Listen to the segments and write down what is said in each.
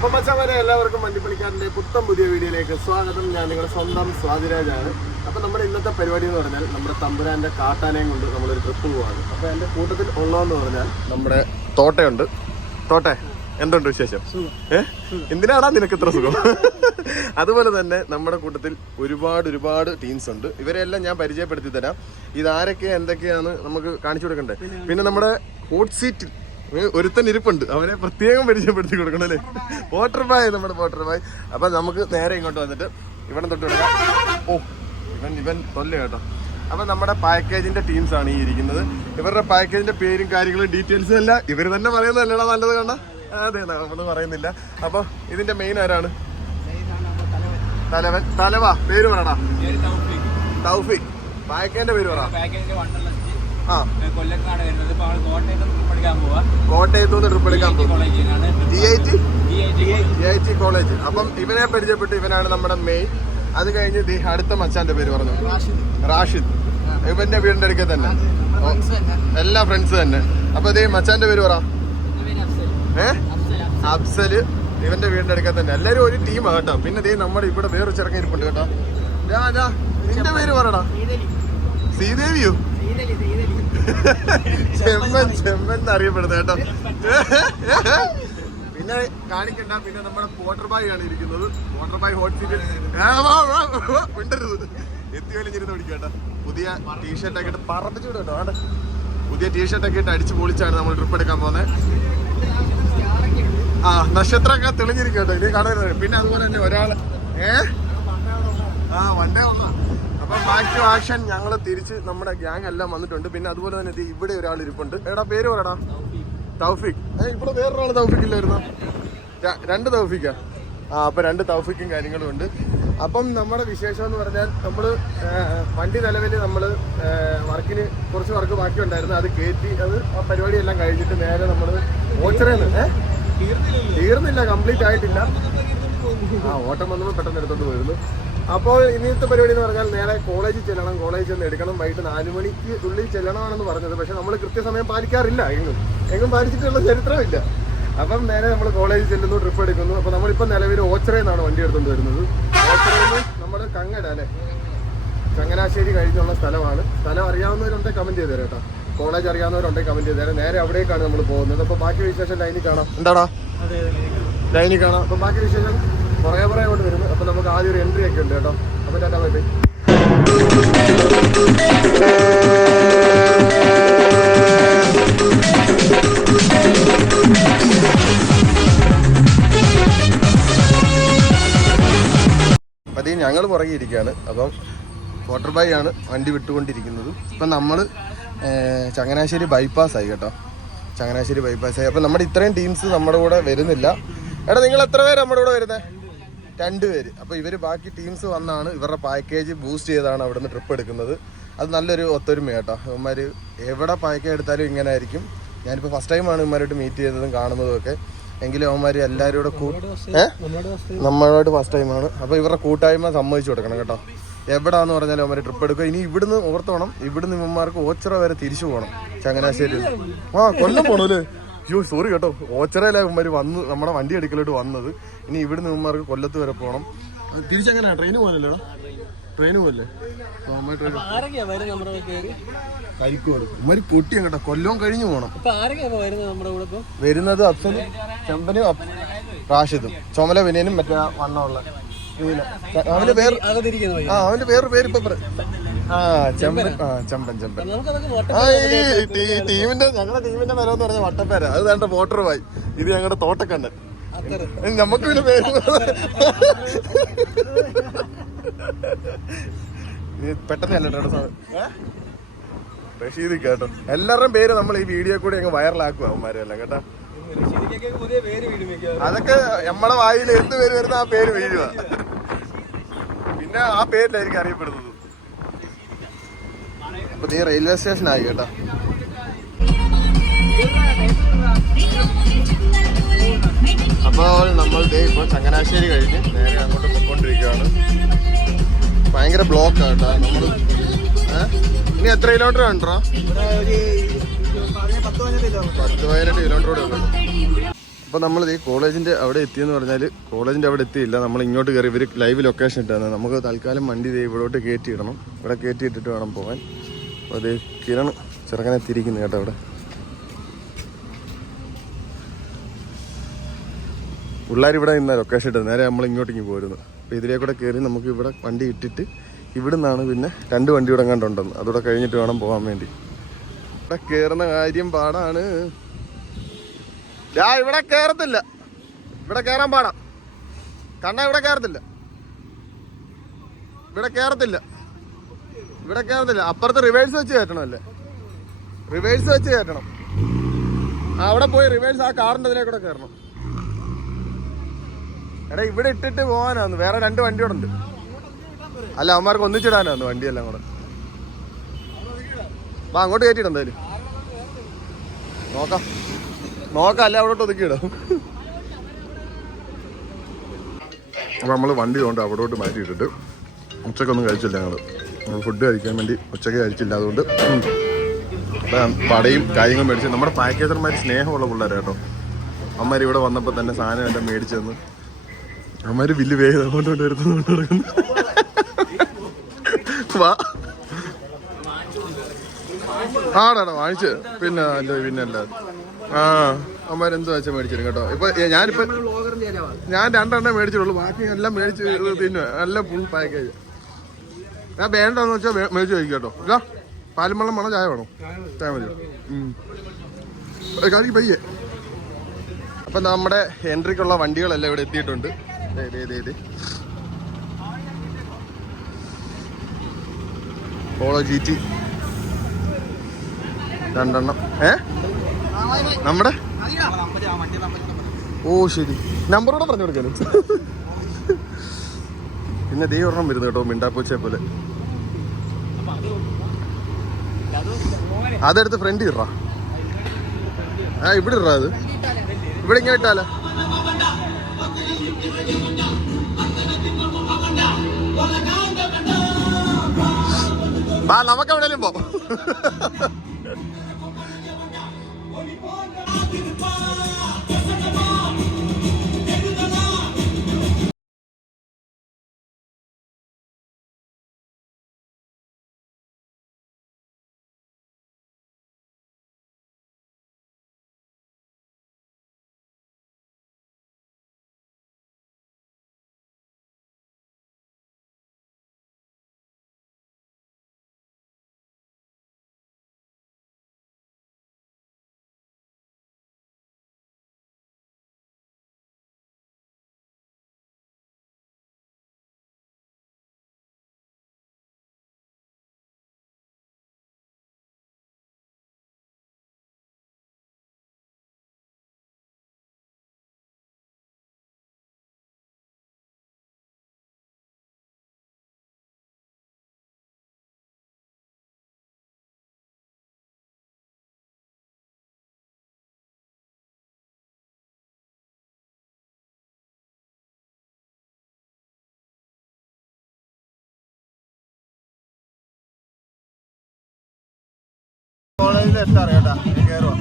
അപ്പം മച്ചാമാരെ എല്ലാവർക്കും വണ്ടിപ്പണിക്കാരൻ്റെ പുത്തൻ പുതിയ വീഡിയോയിലേക്ക് സ്വാഗതം. ഞാൻ നിങ്ങളുടെ സ്വന്തം സ്വാതിരാജാണ്. അപ്പം നമ്മുടെ ഇന്നത്തെ പരിപാടി എന്ന് പറഞ്ഞാൽ നമ്മുടെ തമ്പുരാൻ്റെ കാട്ടാനയും കൊണ്ട് നമ്മളൊരു ട്രിപ്പ് പോവാണ്. അപ്പോൾ എൻ്റെ കൂട്ടത്തിൽ ഉള്ളതെന്ന് പറഞ്ഞാൽ നമ്മുടെ തോട്ടയുണ്ട്. തോട്ടെ, എന്തുണ്ട് വിശേഷം? എന്തിനാടാ നിനക്ക് ഇത്ര സുഖം? അതുപോലെ തന്നെ നമ്മുടെ കൂട്ടത്തിൽ ഒരുപാട് ടീംസ് ഉണ്ട്. ഇവരെല്ലാം ഞാൻ പരിചയപ്പെടുത്തി തരാം. ഇതാരൊക്കെയാ എന്തൊക്കെയാന്ന് നമുക്ക് കാണിച്ചു കൊടുക്കണ്ടേ. പിന്നെ നമ്മുടെ ഹോട്ട് സീറ്റിൽ ഒരുത്തൻ ഇരിപ്പുണ്ട്, അവരെ പ്രത്യേകം പരിചയപ്പെടുത്തി കൊടുക്കണം അല്ലേ. വാട്ടർ ബായ്, നമ്മുടെ വാട്ടർ ബായ്. അപ്പൊ നമുക്ക് നേരെ ഇങ്ങോട്ട് വന്നിട്ട് ഇവിടെ തൊട്ട് കൊടുക്കാം. ഓ, ഇവൻ തൊല്ല കേട്ടോ. അപ്പൊ നമ്മുടെ പാക്കേജിന്റെ ടീംസ് ആണ് ഈ ഇരിക്കുന്നത്. ഇവരുടെ പാക്കേജിന്റെ പേരും കാര്യങ്ങളും ഡീറ്റെയിൽസും എല്ലാം ഇവർ തന്നെ പറയുന്നതല്ലടാ നല്ലത് കണ്ട. അതെ, നമ്മള് പറയുന്നില്ല. അപ്പൊ ഇതിന്റെ മെയിൻ ആരാണ്? തലവാ, പേര് പറയടാ. തൗഫീഖ്. പാക്കേജിന്റെ പേര് പറ. കോട്ടയത്തുനിന്ന് ട്രിപ്പ് എടുക്കാൻ പോകും. GIT college. അപ്പം ഇവനെ പരിചയപ്പെട്ട് ഇവനാണ് നമ്മുടെ മെയിൻ. അത് കഴിഞ്ഞ് അടുത്ത മച്ചാന്റെ പേര് പറഞ്ഞു, റാഷിദ്. ഇവന്റെ വീടിന്റെ അടുക്കൽ തന്നെ, എല്ലാ ഫ്രണ്ട്സ് തന്നെ. അപ്പൊ ഇതേ മച്ചാന്റെ പേര് പറ. അഫ്സല്. ഇവന്റെ വീടിന്റെ അടുക്കൽ തന്നെ. എല്ലാരും ഒരു ടീമാ കേട്ടോ. പിന്നെ ദേ നമ്മുടെ ഇവിടെ വേറെ ചെറുക്കൻ ഇരിപ്പുണ്ട് കേട്ടോ. നിന്റെ പേര് പറടാ. ശ്രീദേവിയോ? ചെമ്മൻ അറിയപ്പെടുന്നത് കേട്ടോ. പിന്നെ കാണിക്കണ്ട. പിന്നെ നമ്മുടെ വാട്ടർ ബായ് ആണ് ഇരിക്കുന്നത്. വാട്ടർ ബായ് ഹോട്ട് സീറ്റിൽ മിണ്ടരുത്. എത്തി വലിഞ്ഞിരുന്ന് പിടിക്കട്ടോ. പുതിയ ടീഷർട്ടൊക്കെ ഇട്ട് പറപ്പിച്ചു വിടും കേട്ടോ. പുതിയ ടീഷർട്ടൊക്കെ ഇട്ട് അടിച്ച് പൊളിച്ചാണ് നമ്മൾ ട്രിപ്പ് എടുക്കാൻ പോകുന്നത്. നക്ഷത്രമൊക്കെ തെളിഞ്ഞിരിക്കും കേട്ടോ. ഇനി കാണുന്നത്. പിന്നെ അതുപോലെ തന്നെ ഒരാള് വണ്ടേ ഒന്നാ. അപ്പം ബാക്ക് ടു ആക്ഷൻ. ഞങ്ങൾ തിരിച്ച് നമ്മുടെ ഗ്യാങ് എല്ലാം വന്നിട്ടുണ്ട്. പിന്നെ അതുപോലെ തന്നെ ഇവിടെ ഒരാൾ ഇരിപ്പുണ്ട്. എടാ പേര് പറയടാ. തൗഫീഖ്. ഇവിടെ വേറൊരാൾ തൗഫീഖ് ഇല്ലായിരുന്നോ? രണ്ട് തൗഫീഖാ. അപ്പൊ രണ്ട് തൗഫീഖും കാര്യങ്ങളും ഉണ്ട്. അപ്പം നമ്മുടെ വിശേഷം എന്ന് പറഞ്ഞാൽ നമ്മള് വണ്ടി നിലവിൽ നമ്മള് വർക്കിന് കുറച്ച് വർക്ക് ബാക്കി ഉണ്ടായിരുന്നു. അത് കയറ്റി അത് ആ പരിപാടിയെല്ലാം കഴിഞ്ഞിട്ട് നേരെ നമ്മള് ഓച്ചറേന്ന് തീർന്നില്ല, കംപ്ലീറ്റ് ആയിട്ടില്ല. ഓട്ടം വന്നപ്പോൾ പെട്ടെന്ന് എടുത്തോണ്ട് പോയിരുന്നു. അപ്പോൾ ഇന്നത്തെ പരിപാടി എന്ന് പറഞ്ഞാൽ നേരെ കോളേജിൽ ചെല്ലണം. കോളേജിൽ ചെന്ന് എടുക്കണം. വൈകിട്ട് 4 മണിക്ക് ഉള്ളിൽ ചെല്ലണമെന്ന് പറഞ്ഞത്. പക്ഷെ നമ്മൾ കൃത്യസമയം പാലിക്കാറില്ല. എങ്ങും പാലിച്ചിട്ടുള്ള ചരിത്രമില്ല. അപ്പം നേരെ നമ്മൾ കോളേജിൽ ചെല്ലുന്നു, ട്രിപ്പ് എടുക്കുന്നു. അപ്പോൾ നമ്മളിപ്പോൾ നിലവിൽ ഓച്ചറയിൽ വണ്ടി എടുത്തുകൊണ്ട് വരുന്നത്. ഓച്ചറയിൽ നിന്ന് നമ്മുടെ കങ്ങട അല്ലേ, ചങ്ങനാശ്ശേരി കഴിഞ്ഞുള്ള സ്ഥലമാണ്. സ്ഥലം അറിയാവുന്നവരുണ്ടെങ്കിൽ കമന്റ് ചെയ്ത് തരാം കേട്ടോ. കോളേജ് അറിയാവുന്നവരുണ്ടെങ്കിൽ കമന്റ് ചെയ്ത് തരാം. നേരെ അവിടേക്കാണ് നമ്മൾ പോകുന്നത്. അപ്പോൾ ബാക്കി വിശേഷം ലൈനിൽ കാണാം. എന്താടാ ലൈനിൽ കാണാം. അപ്പം ബാക്കി വിശേഷം പുറകെ കൊണ്ട് വരുന്നു. അപ്പൊ നമുക്ക് ആദ്യം ഒരു എൻട്രി ഒക്കെ ഉണ്ട് കേട്ടോ. അപ്പൊ ടാറ്റാ ബൈ ബൈ. അതെ, ഞങ്ങൾ പുറകെ ഇരിക്കുകയാണ്. അപ്പം വാട്ടർ ബായ് ആണ് വണ്ടി വിട്ടുകൊണ്ടിരിക്കുന്നത്. ഇപ്പം നമ്മൾ ചങ്ങനാശ്ശേരി ബൈപ്പാസ് ആയി കേട്ടോ. ചങ്ങനാശ്ശേരി ബൈപ്പാസ് ആയി. അപ്പം നമ്മുടെ ഇത്രയും ടീംസ് നമ്മുടെ കൂടെ വരുന്നില്ല. എടാ, നിങ്ങൾ എത്ര പേര് നമ്മുടെ കൂടെ വരുന്നത്? 2 പേര്. അപ്പോൾ ഇവർ ബാക്കി ടീംസ് വന്നാണ് ഇവരുടെ പാക്കേജ് ബൂസ്റ്റ് ചെയ്താണ് അവിടെ നിന്ന് ട്രിപ്പ് എടുക്കുന്നത്. അത് നല്ലൊരു ഒത്തൊരുമ കേട്ടോ. ഇവന്മാർ എവിടെ പാക്കേജ് എടുത്താലും ഇങ്ങനെ ആയിരിക്കും. ഞാനിപ്പോൾ ഫസ്റ്റ് ടൈമാണ് ഇവന്മാരോട്ട് മീറ്റ് ചെയ്തതും കാണുന്നതും ഒക്കെ. എങ്കിലും അവന്മാർ എല്ലാവരും കൂടെ നമ്മളോട് ഫസ്റ്റ് ടൈമാണ്. അപ്പോൾ ഇവരുടെ കൂട്ടായ്മ സമ്മതിച്ചു കൊടുക്കണം കേട്ടോ. എവിടാന്ന് പറഞ്ഞാലും അവന്മാർ ട്രിപ്പ് എടുക്കുക. ഇനി ഇവിടുന്ന് ഓർത്തോണം, ഇവിടുന്ന് ഇവന്മാർക്ക് ഓച്ചിറ വരെ തിരിച്ചു പോകണം. ചങ്ങനാശ്ശേരി കൊല്ലം പോണല്ലേ. അയ്യോ സോറി കേട്ടോ. ഓച്ചിറയിലെ ഇവന്മാർ വന്ന് നമ്മുടെ വണ്ടി എടുക്കലോട്ട് വന്നത്. ഇനി ഇവിടുന്ന് ഇവന്മാർക്ക് കൊല്ലത്ത് വരെ പോകണം. തിരിച്ചെങ്ങനെയാ? ട്രെയിന് പോകലല്ലോ. ട്രെയിന് പോകല്ലേ? കരിക്കോട് ഇവന്മാര് പൊട്ടിയ കേട്ടോ. കൊല്ലം കഴിഞ്ഞു പോകണം. വരുന്നത് അഫ്സലും ചെമ്പനും റാഷിദും ചുമല വിനയനും മറ്റേ വണ്ണമുള്ള അവന്റെ പേര്. അവന്റെ വേറൊരു പേര് ഇപ്പൊ ചെമ്പൻ. ടീമിന്റെ ഞങ്ങളുടെ ടീമിന്റെ പേരെന്ന് പറഞ്ഞ വട്ടപ്പേര. അത് വേണ്ട വാട്ടർ ബായ്. ഇത് ഞങ്ങളുടെ തോട്ടക്കണ്ണൻ. നമുക്ക് പിന്നെ പേര് പെട്ടെന്ന് അല്ലോ റഷീദ് കേട്ടോ. എല്ലാവരുടെയും പേര് നമ്മൾ ഈ വീഡിയോ കൂടി അങ്ങ് വൈറലാക്കുക അവന്മാരെല്ലാം കേട്ടോ. അതൊക്കെ നമ്മളെ വായിൽ എന്ത് പേര് വരുന്ന ആ പേര് വീഴുക. പിന്നെ ആ പേരിലായിരിക്കും അറിയപ്പെടുന്നത്. അപ്പൊ നീ റെയിൽവേ സ്റ്റേഷൻ ആയി കേട്ടോ. അപ്പോൾ നമ്മൾ ഇപ്പോൾ ചങ്ങനാശ്ശേരി കഴിഞ്ഞ് നേരെ അങ്ങോട്ട് പോയിക്കൊണ്ടിരിക്കുകയാണ്. ഭയങ്കര ബ്ലോക്ക് കേട്ടോ. നമ്മൾ ഇനി എത്ര കിലോമീറ്റർ ഉണ്ടോ? 10-15 കിലോമീറ്റർ കൂടെ ഉള്ളൂ. അപ്പോൾ നമ്മൾ ഈ കോളേജിൻ്റെ അവിടെ എത്തിയെന്ന് പറഞ്ഞാൽ കോളേജിൻ്റെ അവിടെ എത്തിയില്ല. നമ്മൾ ഇങ്ങോട്ട് കയറി ഇവർ ലൈവ് ലൊക്കേഷൻ ഇട്ടാണ്. നമുക്ക് തൽക്കാലം വണ്ടി ഇവിടോട്ട് കയറ്റിയിടണം. ഇവിടെ കയറ്റിയിട്ടിട്ട് വേണം പോകാൻ. അപ്പോൾ അത് കിരൺ ചെറുക്കനെ എത്തിയിരിക്കുന്നു കേട്ടോ. അവിടെ പിള്ളേർ ഇവിടെ നിന്നാണ് ലൊക്കേഷൻ ഇട്ടത്. നേരെ നമ്മൾ ഇങ്ങോട്ടേക്ക് പോരുന്നു. അപ്പോൾ ഇതിലേക്കൂടെ കയറി നമുക്ക് ഇവിടെ വണ്ടി ഇട്ടിട്ട് ഇവിടെ നിന്നാണ് പിന്നെ 2 വണ്ടി ഇവിടെ കണ്ടുണ്ടെന്ന്. അതുകൂടെ കഴിഞ്ഞിട്ട് വേണം പോകാൻ വേണ്ടി. ഇവിടെ കയറുന്ന കാര്യം പാടാണ്. ഇവിടെ കയറത്തില്ല. ഇവിടെ കയറാൻ പാടാ കണ്ണ. ഇവിടെ കയറത്തില്ല. അപ്പുറത്ത് റിവേഴ്സ് വെച്ച് കയറ്റണമല്ലേ? റിവേഴ്സ് വെച്ച് കയറ്റണം. അവിടെ പോയി റിവേഴ്സ് ആ കാറിൻ്റെ ഇതിലേക്കൂടെ കയറണം. എടാ ഇവിടെ ഇട്ടിട്ട് പോകാനാന്ന്. വേറെ 2 വണ്ടി കൂടെ ഉണ്ട്. അല്ല അവന്മാർക്ക് ഒന്നിച്ചിടാനാന്ന് വണ്ടിയെല്ലാം കൂടെ. വാ അങ്ങോട്ട് കയറ്റിയിട എന്തായാലും. നോക്കാം അല്ല അവിടോട്ട് ഒതുക്കിയിടാം. അപ്പോൾ നമ്മൾ വണ്ടി കൊണ്ട് അവിടോട്ട് മാറ്റിയിട്ടിട്ട് ഉച്ചക്കൊന്നും കഴിച്ചില്ല. ഞങ്ങൾ ഫുഡ് കഴിക്കാൻ വേണ്ടി ഉച്ചയ്ക്ക് കഴിച്ചില്ല. അതുകൊണ്ട് പടയും കാര്യങ്ങളും മേടിച്ച് നമ്മുടെ പാക്കേജർമാർ സ്നേഹമുള്ള പിള്ളേർ കേട്ടോ. അമ്മമാർ ഇവിടെ വന്നപ്പോൾ തന്നെ സാധനം എല്ലാം മേടിച്ചു തന്നു. അമ്മമാർ ബില്ല് പേ ചെയ്ത് അങ്ങോട്ട് വരുത്തുകൊണ്ട് നടക്കുന്നു. വാ ആടാ വാങ്ങിച്ച് പിന്നെ അല്ലാതെ അമ്മമാരെന്തോ വെച്ചാൽ മേടിച്ചിരും കേട്ടോ. ഇപ്പൊ ഞാൻ 2 എണ്ണം മേടിച്ചിട്ടുള്ളൂ. ബാക്കി എല്ലാം മേടിച്ച് തിന്നു. എല്ലാം ഫുൾ പാക്കേജ്. ഞാൻ വേണ്ടെന്ന് വെച്ചാൽ മേടിച്ച് കഴിക്കും കേട്ടോ. ഇല്ല പാലും വെള്ളം വേണോ ചായ വേണോ? ചായ മതിയോ? കളിക്ക് പയ്യെ. അപ്പം നമ്മുടെ എൻട്രിക്കുള്ള വണ്ടികളെല്ലാം ഇവിടെ എത്തിയിട്ടുണ്ട്. പോളോ GT 2 എണ്ണം. നമ്മുടെ ഓ ശരി, നമ്പറോടെ പറഞ്ഞു കൊടുക്കാനും. പിന്നെ ദേ ഒരെണ്ണം വരുന്നു കേട്ടോ, മിണ്ടാപ്പൂച്ചയെ പോലെ. അതെടുത്ത് ഫ്രണ്ട് ഇടറാ. ഇവിടെ ഇടറാ. അത് ഇവിടെ ഇങ്ങനെ ഇട്ടാലോ. നമുക്ക് എവിടെയും പോ. കോളേജിൽ എത്താറിയാട്ടാ കയറുക.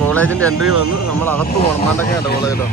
കോളേജിന്റെ എൻട്രി വന്ന് നമ്മൾ അകത്ത് പോകണം. മണ്ടൊക്കെയുണ്ട് കോളേജിലോ.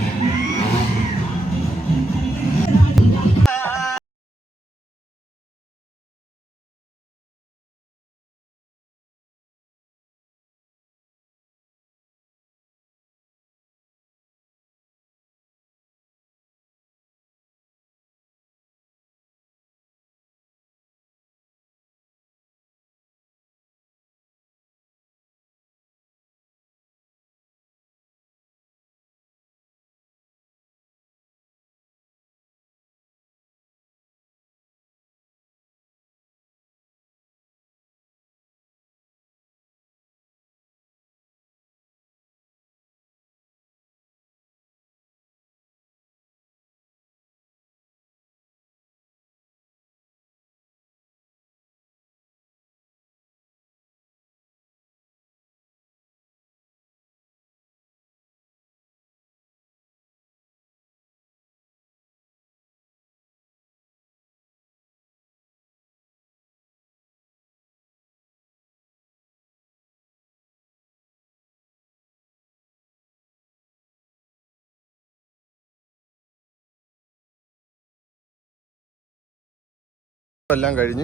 എല്ലാം കഴിഞ്ഞ്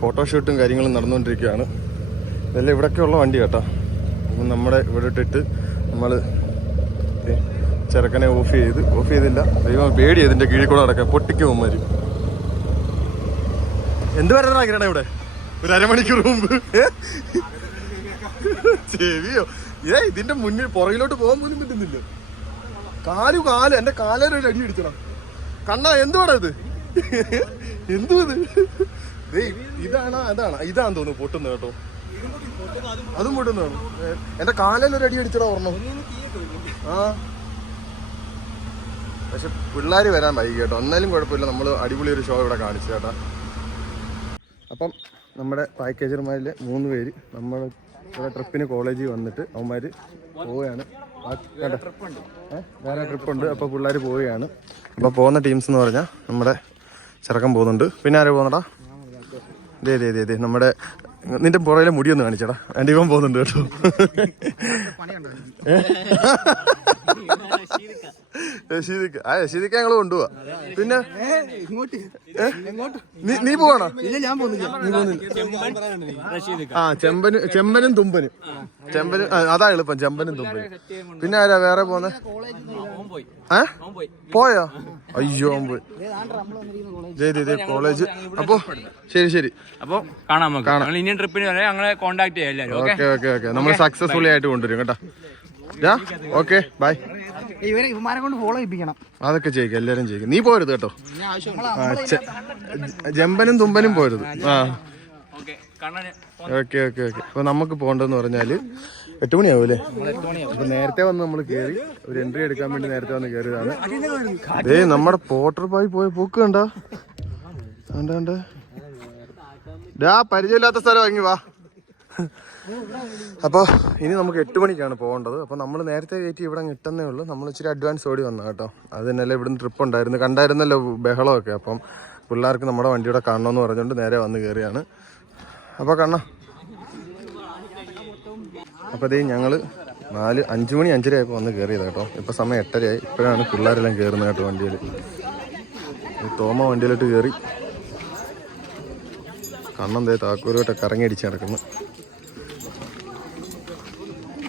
ഫോട്ടോഷൂട്ടും കാര്യങ്ങളും നടന്നുകൊണ്ടിരിക്കുകയാണ്. ഇതെല്ലാം ഇവിടെയൊക്കെയുള്ള വണ്ടി കേട്ടോ. അപ്പം നമ്മുടെ ഇവിടെ ഇട്ടിട്ട് നമ്മൾ ചെറുക്കനെ ഓഫ് ചെയ്തില്ല. ദൈവം പേടി ഇതിൻ്റെ കീഴിൽ കൂടെ നടക്കാം, പൊട്ടിക്ക് പോകുമ്പോൾ എന്ത് വരാനാക്കണേ ഇവിടെ ഒരു അരമണിക്കൂർ മുമ്പ്. ചെവിയോ ഇതിന്റെ മുന്നിൽ പുറകിലോട്ട് പോകാൻ പോലും പറ്റുന്നില്ല. കാല് എന്റെ കാലൊരു അടി അടിച്ചടാ. കണ്ണാ എന്തുവാടാ ഇത്? എന്തുവത്? ഇതാന്ന് തോന്നുന്നു പൊട്ടുന്നത് കേട്ടോ. അതും പൊട്ടുന്നതാണ്. എന്റെ കാലിലൊരു അടി അടിച്ചടാ ഓർമ്മ. ആ പക്ഷെ പിള്ളേർ വരാൻ വൈകി കേട്ടോ. എന്നാലും കുഴപ്പമില്ല, നമ്മൾ അടിപൊളി ഒരു ഷോ ഇവിടെ കാണിച്ചു കേട്ടോ. അപ്പം നമ്മുടെ പാക്കേജർമാരിലെ 3 പേര് നമ്മൾ ഇവിടെ ട്രിപ്പിന് കോളേജിൽ വന്നിട്ട് അവന്മാർ പോവുകയാണ്. വേറെ ട്രിപ്പുണ്ട്, അപ്പോൾ പിള്ളേർ പോവുകയാണ്. അപ്പോൾ പോകുന്ന ടീംസ് എന്ന് പറഞ്ഞാൽ നമ്മുടെ ചെറുക്കൻ പോകുന്നുണ്ട്. പിന്നെ ആരും പോകുന്നടാ? ഇതേ നമ്മുടെ നിന്റെ പുറയിലെ മുടിയൊന്ന് കാണിച്ചടാ. എൻ്റെ ഇവൻ പോകുന്നുണ്ട് കേട്ടോ. ഷീദിക്ക ഞങ്ങൾ കൊണ്ടുപോവാ. പിന്നെ നീ പോവാണോ? ചെമ്പനും തുമ്പനും. അതാ എളുപ്പം, ചെമ്പനും തുമ്പനും. പിന്നെ ആരാ വേറെ പോന്നെ? പോയോ? അയ്യോ പോയി. കോളേജ്. അപ്പൊ ശരി അപ്പൊ കാണാം. ഇന്ത്യൻ ട്രിപ്പിന് ഞങ്ങളെ കോണ്ടാക്ട് ചെയ്യാം. ഓക്കെ നമ്മൾ സക്സസ്ഫുള്ളി ആയിട്ട് കൊണ്ടുവരും കേട്ടോ. Okay bye. അതൊക്കെ ചെയ്യിക്കാം, എല്ലാരും ചെയ്യിക്കാം. നീ പോരുത് കേട്ടോ. ജമ്പനും തുമ്പനും പോരുത്. ഓക്കെ അപ്പൊ നമുക്ക് പോകണ്ടെന്ന് പറഞ്ഞാല് 8 മണിയാവൂല്ലേ? അപ്പൊ നേരത്തെ വന്ന് നമ്മൾ കയറി ഒരു എൻട്രി എടുക്കാൻ വേണ്ടി നേരത്തെ വന്ന് കയറിയതാണ്. നമ്മുടെ പോട്ടർ പായി പോയ പോക്ക് കണ്ട പരിചയമില്ലാത്ത സ്ഥലം വാങ്ങി വാ. അപ്പോൾ ഇനി നമുക്ക് 8 മണിക്കാണ് പോകേണ്ടത്. അപ്പോൾ നമ്മൾ നേരത്തെ കയറ്റി ഇവിടെ കിട്ടുന്നേ ഉള്ളൂ. നമ്മൾ ഇച്ചിരി അഡ്വാൻസ് ഓടി വന്നാൽ കേട്ടോ. അത് തന്നെയല്ലേ ഇവിടുന്ന് ട്രിപ്പ് ഉണ്ടായിരുന്നു, കണ്ടായിരുന്നല്ലോ ബഹളമൊക്കെ. അപ്പം പിള്ളേർക്ക് നമ്മുടെ വണ്ടിയുടെ കാണണമെന്ന് പറഞ്ഞുകൊണ്ട് നേരെ വന്ന് കയറിയാണ്. അപ്പോൾ കണ്ണ അപ്പോൾ അതേ ഞങ്ങൾ 5 മണി 5:30 ആയപ്പോൾ വന്ന് കയറിയത് കേട്ടോ. ഇപ്പോൾ സമയം 8:30 ആയി. ഇപ്പോഴാണ് പിള്ളേരെല്ലാം കയറുന്നത് കേട്ടോ വണ്ടിയിൽ. തോമ വണ്ടിയിലോട്ട് കയറി. കണ്ണെന്തേ താക്കൂരോട്ടൊക്കെ കറങ്ങി അടിച്ച് നടക്കുന്നു.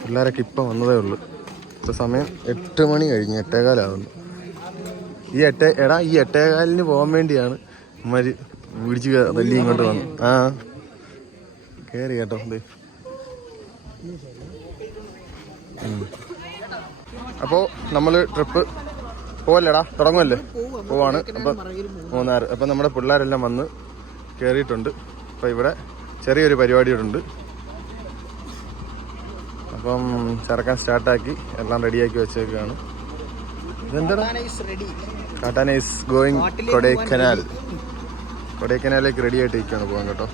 പിള്ളേരൊക്കെ ഇപ്പം വന്നതേ ഉള്ളൂ. ഇപ്പോൾ സമയം 8 മണി കഴിഞ്ഞ് 8:15 ഈ 8:15 പോകാൻ വേണ്ടിയാണ് ഇമാര് പിടിച്ച് വലിയ ഇങ്ങോട്ട് വന്നു. കയറി കേട്ടോ. അപ്പോൾ നമ്മൾ ട്രിപ്പ് പോവല്ലേടാ, തുടങ്ങുമല്ലേ? പോവാണ്. അപ്പം 3 അപ്പം നമ്മുടെ പിള്ളേരെല്ലാം വന്ന് കയറിയിട്ടുണ്ട്. അപ്പോൾ ഇവിടെ ചെറിയൊരു പരിപാടിയുണ്ട്. അപ്പം ചെറുക്കാൻ സ്റ്റാർട്ടാക്കി എല്ലാം റെഡിയാക്കി വെച്ചേക്കാണ്. ഇതെന്താ? കാട്ടാന ഈസ് ഗോയിങ് കൊടൈക്കനാലിലേക്ക് റെഡി ആയിട്ട് ഇരിക്കുകയാണ് പോകാൻ കേട്ടോ.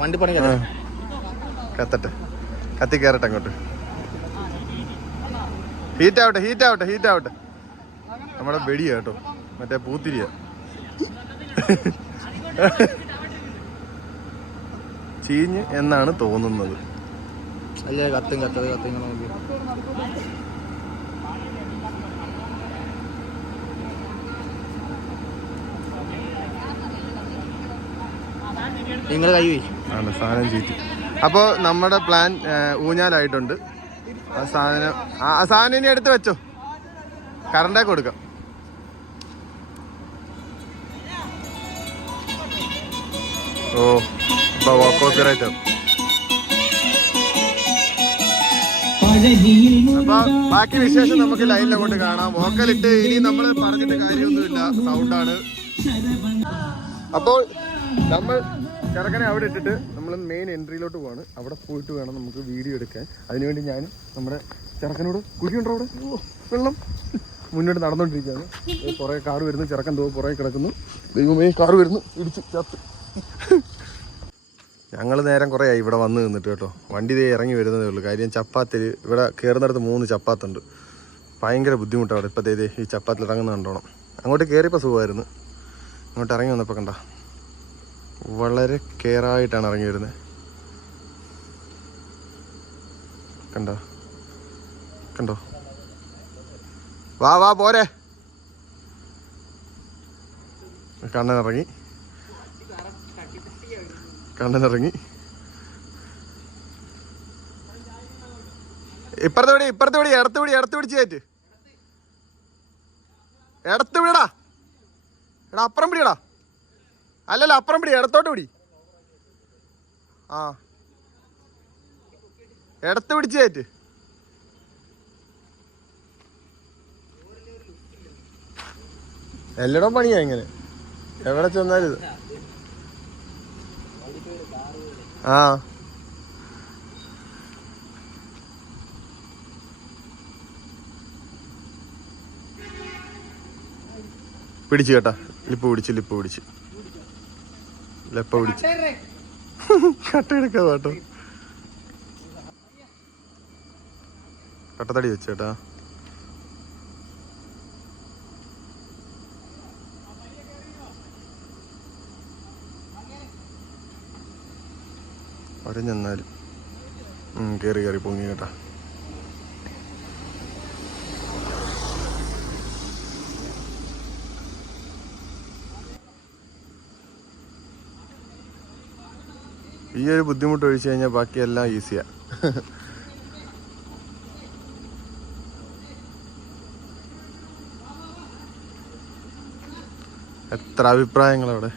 വണ്ടി പണി കത്തട്ടെ, കത്തി കയറട്ടെ അങ്ങോട്ട്. ഹീറ്റ് ആവട്ടെ. നമ്മുടെ വെടിയാ കേട്ടോ, മറ്റേ പൂത്തിരിയ. ചീഞ്ഞ് എന്നാണ് തോന്നുന്നത്. അല്ലേ? കത്തും. ആണ് സാധനം ചീറ്റി. അപ്പോൾ നമ്മുടെ പ്ലാൻ ഊഞ്ഞാലായിട്ടുണ്ട്. ആ സാധനം ഇനി എടുത്ത് വെച്ചോ, കറണ്ടേ കൊടുക്കാം. കോപ്പിറൈറ്റ്. അപ്പൊ ബാക്കി വിശേഷം നമുക്ക് ലൈനിൽ അങ്ങോട്ട് കാണാം. വോക്കലിട്ട് ഇനി നമ്മൾ പറഞ്ഞിട്ട് കാര്യമൊന്നുമില്ല, സൗണ്ടാണ്. അപ്പോൾ നമ്മൾ ചെറുക്കനെ അവിടെ ഇട്ടിട്ട് നമ്മൾ മെയിൻ എൻട്രിയിലോട്ട് പോവാണ്. അവിടെ പോയിട്ട് വേണം നമുക്ക് വീഡിയോ എടുക്കാൻ. അതിനുവേണ്ടി ഞാൻ നമ്മുടെ ചെറുക്കനോട് കുഴിയുണ്ടോ അവിടെ വെള്ളം മുന്നോട്ട് നടന്നുകൊണ്ടിരിക്കുകയാണ്. കുറേ കാർ വരുന്നു, ചെറുക്കൻ പുറകെ കിടക്കുന്നു. ദൈവമേ, കാർ വരുന്നു, ഇടിച്ച് ചത്ത്. ഞങ്ങൾ നേരം കുറേ ആയി ഇവിടെ വന്ന് നിന്നിട്ട് കേട്ടോ. വണ്ടി ഇറങ്ങി വരുന്നതേ ഉള്ളൂ. കാര്യം ചപ്പാത്തിൽ ഇവിടെ കയറുന്നിടത്ത് 3 ചപ്പാത്തുണ്ട്. ഭയങ്കര ബുദ്ധിമുട്ടാണ് അവിടെ. ഇപ്പോൾ ഈ ചപ്പാത്തിൽ ഇറങ്ങുന്ന കണ്ടോണം. അങ്ങോട്ട് കയറിയപ്പോൾ സുഖമായിരുന്നു, അങ്ങോട്ട് ഇറങ്ങി വന്നപ്പോൾ കണ്ട വളരെ കെയറായിട്ടാണ് ഇറങ്ങി വരുന്നത്. കണ്ടോ കണ്ടോ, വാ വാ പോരെ. കണ്ണനിറങ്ങി ഇപ്പുറത്തെ വിടി ഇടത്ത് പിടിച്ച് കയറ്റ്. ഇടത്ത് വിടാ, എടാ അപ്പുറം പിടിയടാ. അല്ലല്ല അപ്പുറം പിടി, ഇടത്തോട്ട് പിടി. ആ ഇടത്ത് പിടിച്ച് കയറ്റ്. എല്ലായിടവും പണിയാ ഇങ്ങനെ, എവിടെ ചെന്നാലും ഇത്. ആ പിടിച്ചു കേട്ടാ, ലിപ്പ് പിടിച്ച് ലെപ്പ പിടിച്ച് കട്ട എടുക്കാ കേട്ടോ. കട്ടത്തടി വെച്ചേട്ടാ. ഒരഞ്ഞെന്നാലും കയറി പൊങ്ങി കേട്ടാ. ഈ ഒരു ബുദ്ധിമുട്ട് ഒഴിച്ചു കഴിഞ്ഞാൽ ബാക്കിയെല്ലാം ഈസിയാ. എത്ര അഭിപ്രായങ്ങളവിടെ.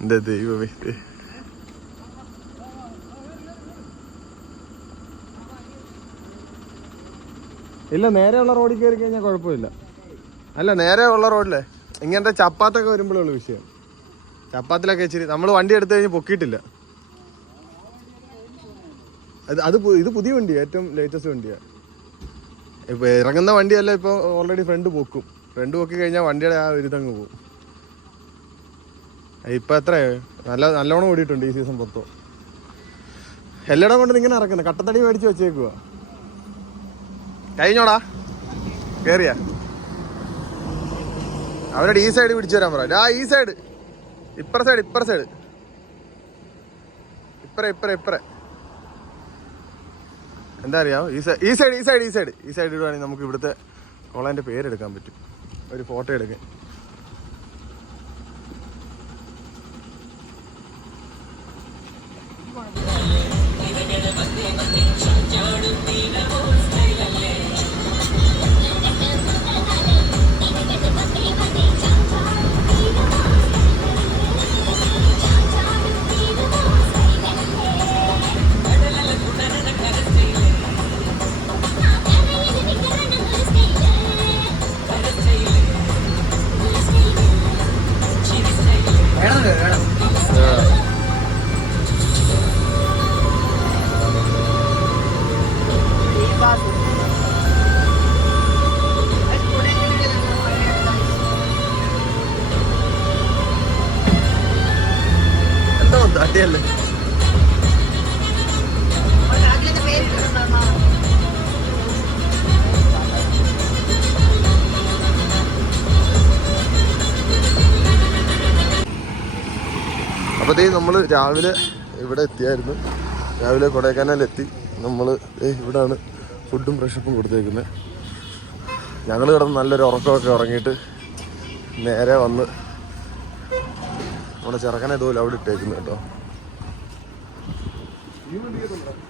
എന്റെ ദൈവമേ. ഇല്ല, നേരെയുള്ള റോഡിൽ കയറി കഴിഞ്ഞാൽ കുഴപ്പമില്ല. അല്ല, നേരെ ഉള്ള റോഡിലെ ഇങ്ങനത്തെ ചപ്പാത്തൊക്കെ വരുമ്പോഴുള്ള വിഷയം. ചപ്പാത്തിലൊക്കെ ഇച്ചിരി നമ്മൾ വണ്ടി എടുത്തു കഴിഞ്ഞ് പൊക്കിയിട്ടില്ല. ഇത് പുതിയ വണ്ടിയാണ്, ഏറ്റവും ലേറ്റസ്റ്റ് വണ്ടിയാണ്. ഇപ്പോൾ ഇറങ്ങുന്ന വണ്ടിയല്ല, ഇപ്പോൾ ഓൾറെഡി ഫ്രണ്ട് പൊക്കി കഴിഞ്ഞാൽ വണ്ടിയുടെ ആ ഒരു ഇതങ്ങ് പോകും. ഇപ്പം എത്രയോ നല്ലോണം ഓടിയിട്ടുണ്ട് ഈ സീസൺ മൊത്തം. എല്ലായിടം കൊണ്ട് ഇങ്ങനെ ഇറക്കുന്നത്, കട്ടത്തടി മേടിച്ച് വെച്ചേക്കുക. കഴിഞ്ഞോടാ കയറിയാ. അവരോട് ഈ സൈഡ് പിടിച്ചു തരാൻ പറ. ആ ഈ സൈഡ്, ഇപ്പറ സൈഡ് ഇപ്പറ എന്താ അറിയാമോ, ഈ സൈഡ് ഇടുവാണെങ്കിൽ നമുക്ക് ഇവിടുത്തെ കോളേൻ്റെ പേരെടുക്കാൻ പറ്റും, ഒരു ഫോട്ടോ എടുക്കാൻ. അടിയല്ലേ അപ്പോഴത്തേക്കും നമ്മൾ രാവിലെ ഇവിടെ എത്തിയായിരുന്നു. രാവിലെ കൊടൈക്കനാലെത്തി. നമ്മൾ ഇവിടാണ് ഫുഡും ഫ്രഷപ്പും കൊടുത്തേക്കുന്നത്. ഞങ്ങൾ കിടന്ന് നല്ലൊരു ഉറക്കമൊക്കെ ഉറങ്ങിയിട്ട് നേരെ വന്ന് നമ്മുടെ ചെറുക്കനെ ഇതുപോലെ അവിടെ ഇട്ടേക്കുന്നു കേട്ടോ.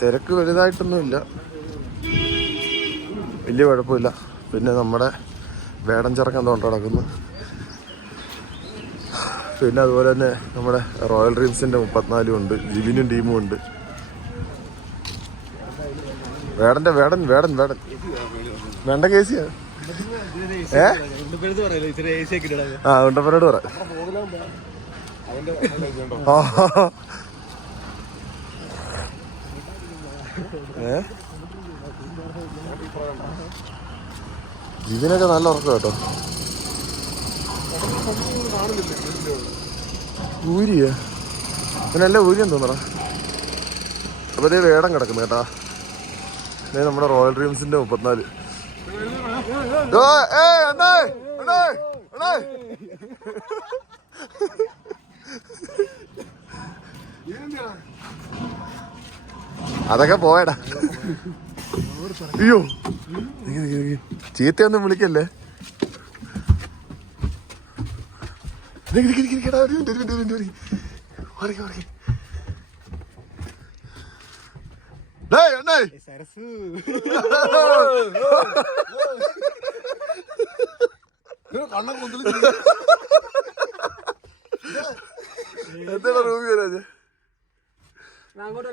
തിരക്ക് വലുതായിട്ടൊന്നുമില്ല, വലിയ കുഴപ്പമില്ല. പിന്നെ നമ്മുടെ വേടൻ ചെറുക്കൻ തൊണ്ട് നടക്കുന്നു. പിന്നെ അതുപോലെ തന്നെ നമ്മുടെ റോയൽ ഡ്രീംസിൻ്റെ 34 ഉണ്ട്, ജിബിനും ടീമും ഉണ്ട്. വേടൻ വേണ്ട കേസിയാ. ഉണ്ടപ്പനോട് പറ. ജിബിനൊക്കെ നല്ല ഉറക്കം കേട്ടോ. ഊരിയ അങ്ങനല്ല, ഊരിയെന്ന് തോന്നടാ. അപ്പോൾ വേടം കിടക്കുന്നു കേട്ടാ. നമ്മുടെ റോയൽ ഡ്രീംസിൻ്റെ 34. അതൊക്കെ പോയടാ. അയ്യോ ചീത്തയൊന്നും വിളിക്കല്ലേ. എന്താ റൂമി വരാ? അവിടെ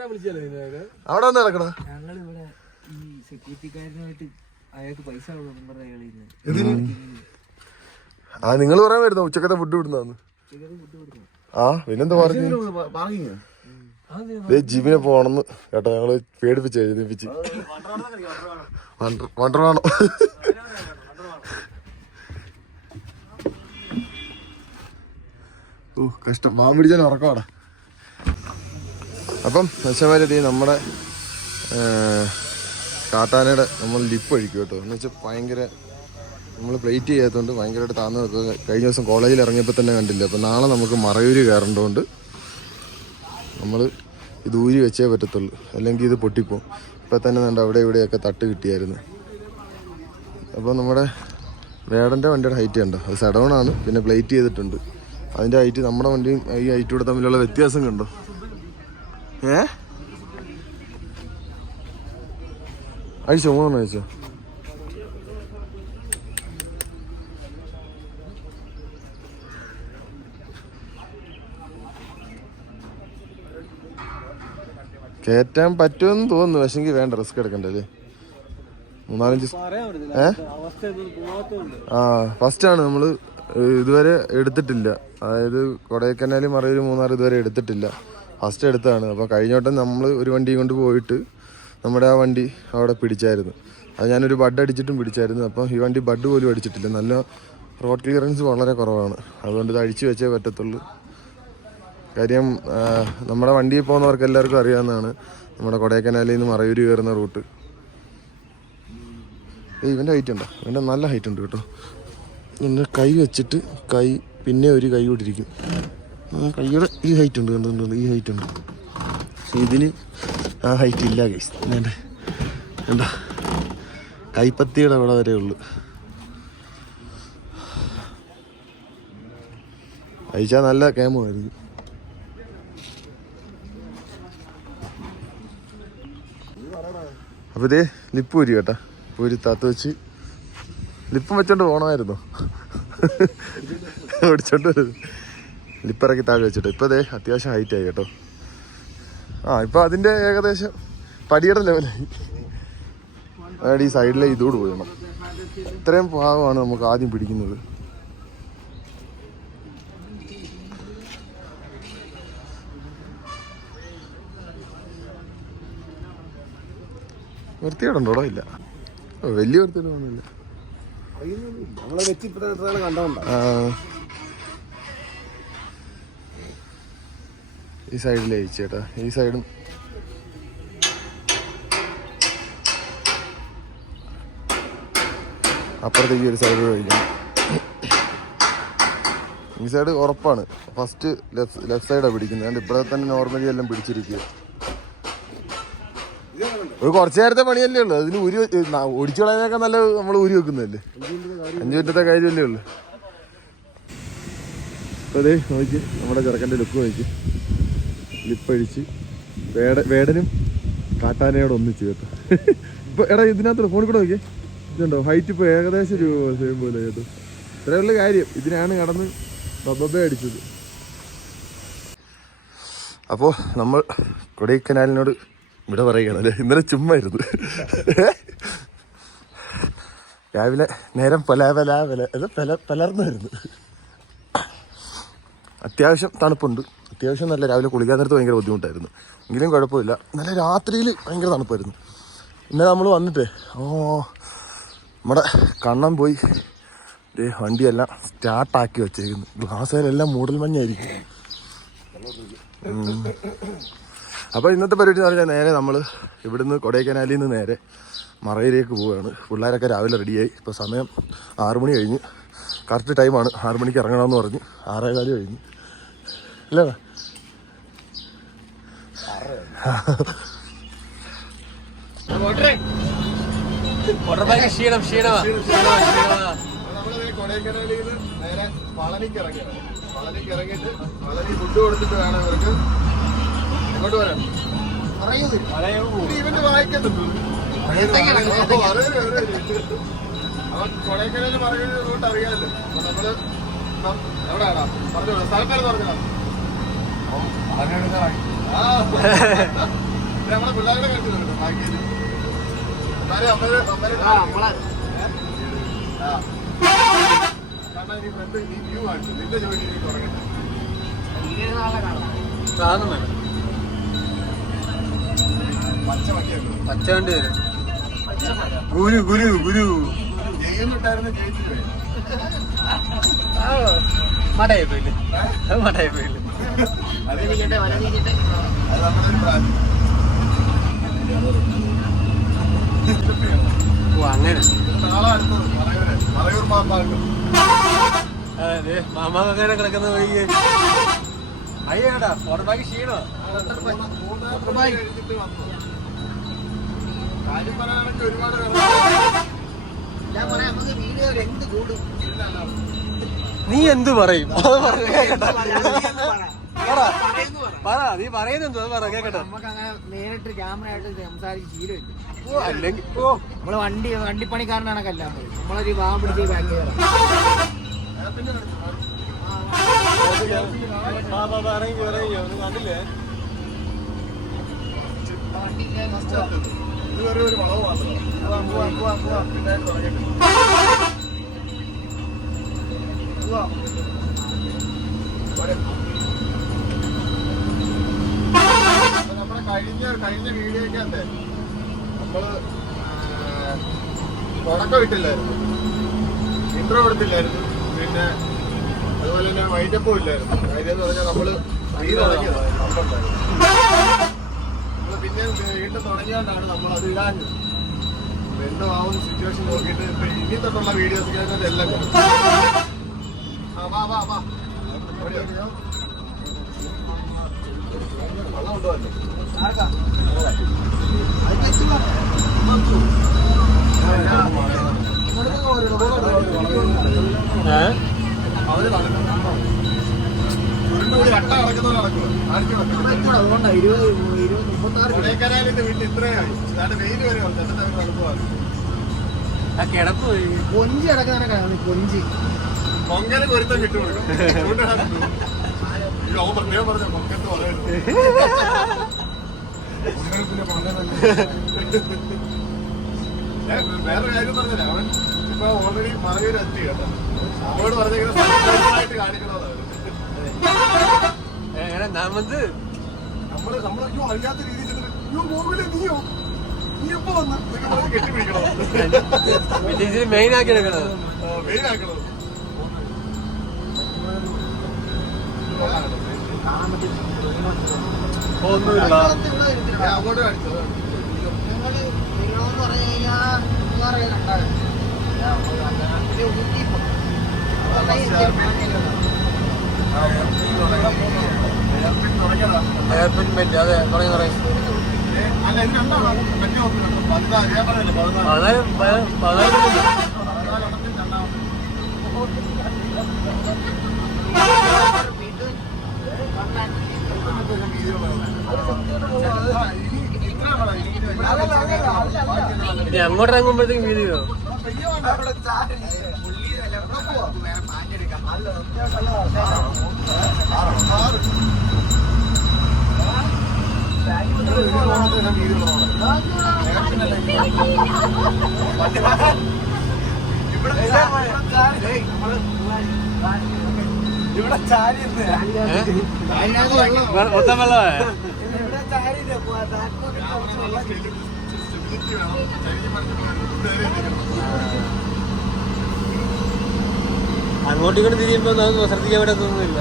വന്ന് നടക്കണ ഞങ്ങളിവിടെ ഈ സെക്യൂരിറ്റിക്കാരനായിട്ട് അയാൾക്ക് പൈസ ആ നിങ്ങൾ പറയാൻ വരുന്ന ഉച്ചക്കത്തെ ഫുഡ് വിടുന്ന. ആ പിന്നെന്താ പറഞ്ഞു ജിമ്മിനെ പോണെന്ന് കേട്ടോ. ഞങ്ങള് പേടിപ്പിച്ച് എഴുതിപ്പിച്ച് വണ്ടർ വേണം. കഷ്ടം പാമ്പ് പിടിച്ചാൽ ഉറക്കമാടാ. അപ്പം മെച്ചമാരി നമ്മുടെ കാട്ടാനയുടെ നമ്മൾ ലിപ്പ് അഴിക്കും കേട്ടോ. എന്ന് വെച്ചാൽ ഭയങ്കര നമ്മൾ പ്ലേറ്റ് ചെയ്യാത്തതുകൊണ്ട് ഭയങ്കരമായിട്ട് താന്ന് നിൽക്കുക. കഴിഞ്ഞ ദിവസം കോളേജിൽ ഇറങ്ങിയപ്പോൾ തന്നെ കണ്ടില്ല. അപ്പം നാളെ നമുക്ക് മറയൂര് കയറേണ്ടതുകൊണ്ട് നമ്മൾ ഇത് ഊരി വെച്ചേ പറ്റത്തുള്ളൂ, അല്ലെങ്കിൽ ഇത് പൊട്ടിപ്പോവും. ഇപ്പം തന്നെ കണ്ട് അവിടെ ഇവിടെയൊക്കെ തട്ട് കിട്ടിയായിരുന്നു. അപ്പോൾ നമ്മുടെ വേടൻ്റെ വണ്ടിയുടെ ഹൈറ്റ് കണ്ടോ, അത് സഡൗണാണ്, പിന്നെ പ്ലേറ്റ് ചെയ്തിട്ടുണ്ട്. അതിൻ്റെ ഹൈറ്റ് നമ്മുടെ വണ്ടിയും ഈ ഹൈറ്റും കൂടെ തമ്മിലുള്ള വ്യത്യാസം കണ്ടോ. അയച്ചോ 3 അയച്ചോ. കയറ്റാൻ പറ്റുമെന്ന് തോന്നുന്നു, പക്ഷെങ്കിൽ വേണ്ട, റിസ്ക് എടുക്കണ്ടല്ലേ. 3-4 ഫസ്റ്റാണ് നമ്മൾ ഇതുവരെ എടുത്തിട്ടില്ല. അതായത് കൊടൈക്കനാൽ, മറയൂർ, മൂന്നാർ ഇതുവരെ എടുത്തിട്ടില്ല. ഫസ്റ്റ് എടുത്തതാണ്. അപ്പോൾ കഴിഞ്ഞ വട്ടം നമ്മൾ ഒരു വണ്ടി കൊണ്ട് പോയിട്ട് നമ്മുടെ ആ വണ്ടി അവിടെ പിടിച്ചായിരുന്നു. അത് ഞാനൊരു ബഡ് അടിച്ചിട്ടും പിടിച്ചായിരുന്നു. അപ്പം ഈ വണ്ടി ബഡ് പോലും അടിച്ചിട്ടില്ല. നല്ല റോഡ് ക്ലിയറൻസ് വളരെ കുറവാണ്. അതുകൊണ്ട് ഇത് അഴിച്ചു വെച്ചേ പറ്റത്തുള്ളൂ. കാര്യം നമ്മുടെ വണ്ടിയിൽ പോകുന്നവർക്ക് എല്ലാവർക്കും അറിയാവുന്നതാണ് നമ്മുടെ കൊടൈക്കനാലിൽ നിന്ന് മറയൂർ കയറുന്ന റൂട്ട്. ഇവൻ്റെ ഹൈറ്റ് ഉണ്ടോ? ഇവൻ്റെ നല്ല ഹൈറ്റ് ഉണ്ട് കേട്ടോ. പിന്നെ കൈ വെച്ചിട്ട് പിന്നെ ഒരു കൈ കൊണ്ടിരിക്കും. കൈയുടെ ഈ ഹൈറ്റ് ഉണ്ട്, കണ്ടുണ്ട്, ഈ ഹൈറ്റ് ഉണ്ട്. ഇതിന് ആ ഹൈറ്റ് ഇല്ല ഗൈസ്. എന്താ കൈപ്പത്തിയുടെ അവിടെ വരെ ഉള്ളു. അയച്ചാൽ നല്ല ക്യാമുമായിരിക്കും. അപ്പോൾ ഇതേ ലിപ്പ് ഊരി കേട്ടാ. ഊരി താത്ത് വെച്ച് ലിപ്പും വെച്ചോണ്ട് പോകണമായിരുന്നു. ഓടിച്ചോണ്ട് വരും. ലിപ്പിറക്കി താഴെ വെച്ചിട്ട്. ഇപ്പോൾ അതേ അത്യാവശ്യം ഹൈറ്റായി കേട്ടോ. ഇപ്പോൾ അതിൻ്റെ ഏകദേശം പടിയുടെ ലെവലായി. അതായത് ഈ സൈഡിലെ ഇതോട് പോയണം. ഇത്രയും ഭാഗമാണ് നമുക്ക് ആദ്യം പിടിക്കുന്നത്. വൃത്തിയോടുണ്ടോടോ? ഇല്ല, വലിയ വൃത്തിയോടൊന്നുമില്ല. ഈ സൈഡിൽ അയച്ചേട്ടാ. ഈ സൈഡും അപ്പുറത്തേക്ക് ഒരു സൈഡ് കഴിക്കണം. ഈ സൈഡ് ഉറപ്പാണ്. ഫസ്റ്റ് ലെഫ്റ്റ് സൈഡാണ് പിടിക്കുന്നത്. അതുകൊണ്ട് ഇപ്പോഴത്തെ തന്നെ നോർമലി എല്ലാം പിടിച്ചിരിക്കുക. ഒരു കുറച്ച് നേരത്തെ പണിയല്ലേ ഉള്ളു. അതിന് ഓടിച്ചു കളയാനൊക്കെ നല്ല നമ്മൾ ഊരി വെക്കുന്നതല്ലേ. 5 മിനിറ്റത്തെ കാര്യമല്ലേ ഉള്ളു. അപ്പോൾ അതേ നോക്കി നമ്മുടെ ചെറുക്കൻ്റെ ലുക്ക് നോക്കി. ലിപ്പഴിച്ച് വേടനും കാട്ടാനയോട് ഒന്നിച്ച് കേട്ടോ. ഇപ്പോൾ എടാ ഇതിനകത്ത് ഫോണിൽ കൂടെ നോക്കിയേ. ഇതുണ്ടോ ഹൈറ്റ്? ഇപ്പോൾ ഏകദേശം സെയിം പോലെ കേട്ടോ. ഇത്രയുള്ള കാര്യം. ഇതിനാണ് കടന്ന് ബബ്ബേ അടിച്ചത്. അപ്പോൾ നമ്മൾ കൊടൈക്കനാലിനോട് ഇവിടെ പറയുകയാണല്ലേ. ഇന്നലെ ചുമ്മായിരുന്നു. രാവിലെ നേരം പലർന്നായിരുന്നു. അത്യാവശ്യം തണുപ്പുണ്ട്. അത്യാവശ്യം നല്ല. രാവിലെ കുളിക്കാൻ നേരത്ത് ഭയങ്കര ബുദ്ധിമുട്ടായിരുന്നു. എങ്കിലും കുഴപ്പമില്ല. നല്ല രാത്രിയിൽ ഭയങ്കര തണുപ്പായിരുന്നു. ഇന്നലെ നമ്മൾ വന്നിട്ടേ നമ്മുടെ കണ്ണം പോയി വണ്ടിയെല്ലാം സ്റ്റാർട്ടാക്കി വെച്ചേക്കുന്നു. ഗ്ലാസ്സിലെല്ലാം മൂടൽ മഞ്ഞായിരിക്കും. അപ്പോൾ ഇന്നത്തെ പരിപാടി എന്ന് പറഞ്ഞാൽ നേരെ നമ്മൾ ഇവിടുന്ന് കൊടൈക്കനാലിൽ നിന്ന് നേരെ മറയിലേക്ക് പോവുകയാണ്. പിള്ളേരൊക്കെ രാവിലെ റെഡിയായി. ഇപ്പോൾ സമയം 6 മണി കഴിഞ്ഞ്. കറക്റ്റ് ടൈമാണ്. 6 മണിക്ക് ഇറങ്ങണമെന്ന് പറഞ്ഞ് 6:15 കഴിഞ്ഞ് അല്ലേ? കൊടൈക്കനാലിൽ നിന്ന് നേരെ പളനിക്ക് ഇറങ്ങിയത്. പളനിക്ക് ഇറങ്ങിയിട്ട് പളനി ഫുഡ് കൊടുത്തിട്ട് വേണം ഇവർക്ക് ഇങ്ങോട്ട് വരാൻ. ഇവന്റ് വായിക്കുന്നുണ്ട്. അവൻ കൊടൈക്കനാലിൽ പറയുന്ന റൂട്ട് അറിയാമല്ലോ. അപ്പൊ നമ്മള് എവിടെയാണോ പറഞ്ഞോ, സ്ഥലം പേര് പറഞ്ഞോ. നമ്മളെ പിള്ളേരുടെ കണ്ടിട്ടുണ്ട് ബാക്കി നിന്റെ ജോലി തുടങ്ങട്ടെ. പച്ച കണ്ടു ഗുരു ഗുരു ഗുരു ജയിലിട്ടായിരുന്നു ജയിച്ചിട്ട് മടയായി പോയില്ലേ? മടയായി പോയില്ലേ? അത് നമ്മുടെ ഒരു പ്രായം. ഓ അങ്ങനെ നാളെ അടുത്തത് മറയൂർ മാമ്പാണ്ട്. അതെ മാമാ അങ്ങനെ കിടക്കുന്ന വഴിക്ക് അയ്യേടാ പുറത്താക്കി ക്ഷീണോ. കഴിഞ്ഞിട്ട് വന്നു. കാര്യം പറയാനൊക്കെ ഒരുപാട് നീ എന്ത് പറയും? അത് പറ, നീ പറയുന്നെന്തോ അത് പറ കേക്കട്ടെ. നമുക്കങ്ങനെ നേരിട്ട് ക്യാമറ ആയിട്ട് സംസാരിച്ച് ശീലമില്ല. അല്ലെങ്കിൽ നമ്മള് വണ്ടിപ്പണിക്കാരനാണൊക്കെല്ല നമ്മളൊരു വാ പിടിച്ച് ബാക്കി കണ്ടില്ലേ? ഇതുവരെ ഒരു വളവ് മാത്രം. നമ്മുടെ കഴിഞ്ഞ വീഡിയോക്കകത്തെ നമ്മള് തുടക്കം ഇട്ടില്ലായിരുന്നു, ഇൻട്രോ എടുത്തില്ലായിരുന്നു, പിന്നെ അതുപോലെ തന്നെ വൈറ്റപ്പും ഇല്ലായിരുന്നു. കാര്യം എന്ന് പറഞ്ഞാൽ നമ്മള് തുടങ്ങിയതാണ്. നമ്മള് പിന്നെ വീണ്ടും തുടങ്ങിയോണ്ടാണ് നമ്മൾ അത് ഇടാഞ്ഞത്. എന്തോ ആവുന്ന സിറ്റുവേഷൻ നോക്കിയിട്ട് ഇപ്പൊ ഇനി തൊട്ടുള്ള വീഡിയോസ് എല്ലാം വെള്ളം കൊണ്ടുവന്നു. കൊടൈക്കനാലിന്റെ വീട്ടിൽ ഇത്രയായി വെയിൽ വരെ കിടപ്പ് കൊഞ്ചി കിടക്കാനൊക്കെ കൊഞ്ചി പൊങ്കന് പൊരുത്തം കിട്ടുകൊടുക്കും. അവൻ പ്രത്യേകം പറഞ്ഞ പൊങ്കത്ത് പറയുന്നു. വേറൊരു കാര്യം പറഞ്ഞില്ല, അവൻ ഇപ്പൊ ഓൾറെഡി മറയൂർ എത്തി കേട്ടോ. അവനോട് പറഞ്ഞിട്ട് കാണിക്കണമെന്നാണ്. നമ്മള് അറിയാത്ത രീതിയിൽ നീ എപ്പോ വന്ന കെട്ടിപ്പിടിക്കണം, മെയിൻ ആക്കി എടുക്കണത്. മെയിൻ ആക്കണത് അങ്ങോട്ട് കാണിച്ചത്. അതെ പറയും അല്ല ഇത് രണ്ടാണ് മറ്റേ ഓഫീസുണ്ട്. 14 ഞാൻ പറഞ്ഞില്ലേ 14 അങ്ങോട്ട് ഇറങ്ങുമ്പോഴത്തേക്കും വീഡിയോ ഇവിടെ ചാരി മൊത്തം വെള്ളമേ. അങ്ങോട്ടും ഇങ്ങോട്ട് തിരിയുമ്പോ നമുക്ക് ശ്രദ്ധിക്കാൻ പറ്റത്തൊന്നുമില്ല.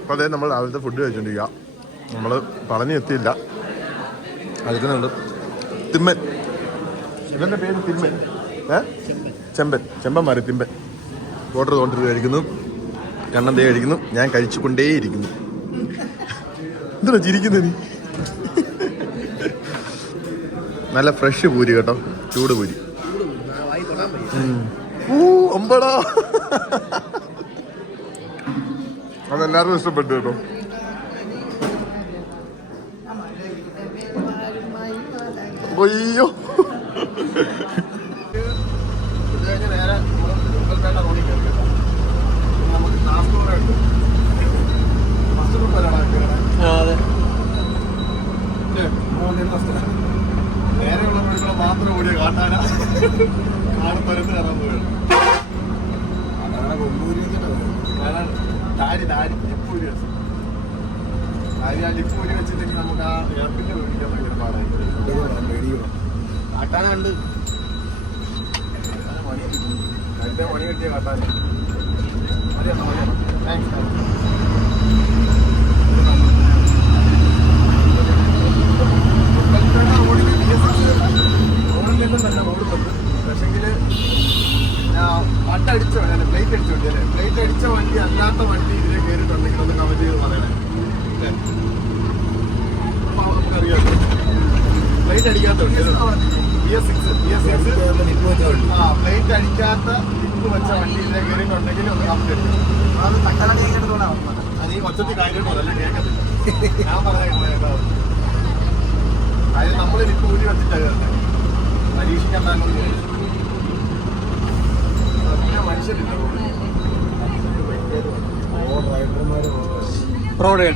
അപ്പോൾ അതേ നമ്മൾ രാവിലത്തെ ഫുഡ് കഴിച്ചോണ്ടിരിക്കുക. നമ്മൾ പളനി എത്തിയില്ല, അടുക്കുന്നുണ്ട്. തിമ്മൻ. ഇവന്റെ പേര് തിമ്മൻ. ചെമ്പൻ മാറി തിമ്പൻ. ഓർഡർ തോണ്ടിട്ട് കഴിക്കുന്നു. കണ്ണൻ ദേ കഴിക്കുന്നു. ഞാൻ കഴിച്ചുകൊണ്ടേയിരിക്കുന്നു. എന്തിനാ ചിരിക്കുന്നത് നീ? നല്ല ഫ്രഷ് പൂരി കേട്ടോ, ചൂട് പൂരി. അമ്പടാ, അതെല്ലാവർക്കും ഇഷ്ടപ്പെട്ടു കേട്ടോ. അയ്യോ, നേരെ നേരെയുള്ള വീടുകളെ മാത്രം ഓടിയ കാട്ടാന ആള് പരന്ന് കയറാൻ പോവുകയാണ്. താരി ലിപ്പൂരി വെച്ച് ആ ലിപ്പൂരി വെച്ചിട്ടുണ്ടെങ്കിൽ നമുക്ക് ആ എയർപിന്നെ മേടിക്കാൻ ഭയങ്കര പാടായിരിക്കും. കാട്ടാന ഉണ്ട്, അതിന്റെ പണി കിട്ടിയ കാട്ടാന. മതിയാണോ? താങ്ക്സ്. ഓടുന്നില്ലെന്നല്ല ഓടുന്നുണ്ട്, പക്ഷെങ്കിൽ വട്ടടിച്ച വണ്ടി, പ്ലേറ്റ് അടിച്ച വണ്ടി അല്ലേ, പ്ലേറ്റ് അടിച്ച വണ്ടി അല്ലാത്ത വണ്ടി ഇതിനെ കയറിയിട്ടുണ്ടെങ്കിൽ ഒന്ന് കമന്റ് ചെയ്ത് പറയണേ. നമുക്കറിയാം പ്ലേറ്റ് അടിക്കാത്ത വണ്ടി പ്ലേറ്റ് അടിക്കാത്ത ലിപ്പ് വെച്ച വണ്ടി ഇതിനെ കയറിയിട്ടുണ്ടെങ്കിൽ ഒന്ന് കമന്റ് അടിക്കും. അത് ഈ ഒച്ചത്തിൽ കാര്യം പോലെ അല്ലേ കേൾക്കത്തില്ല, ഞാൻ പറഞ്ഞ അതിന് നമ്മൾ ലിപ്പ് ഊരി വെച്ചിട്ടാണ് കയറുന്നത്. പരീക്ഷിക്കണ്ടെന്ന് മനുഷ്യരില്ല റോഡ്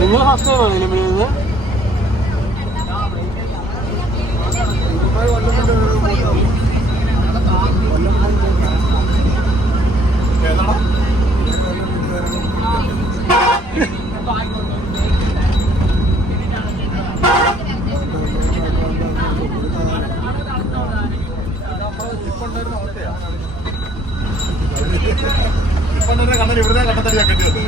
നിങ്ങൾ ഫസ്റ്റ് ടൈം ആണ് ഇതിനെ വിളിക്കുന്നത്? കണ്ണൻ ഇവിടുത്തെ കണ്ടത്തടിയാ കെട്ടിയത്.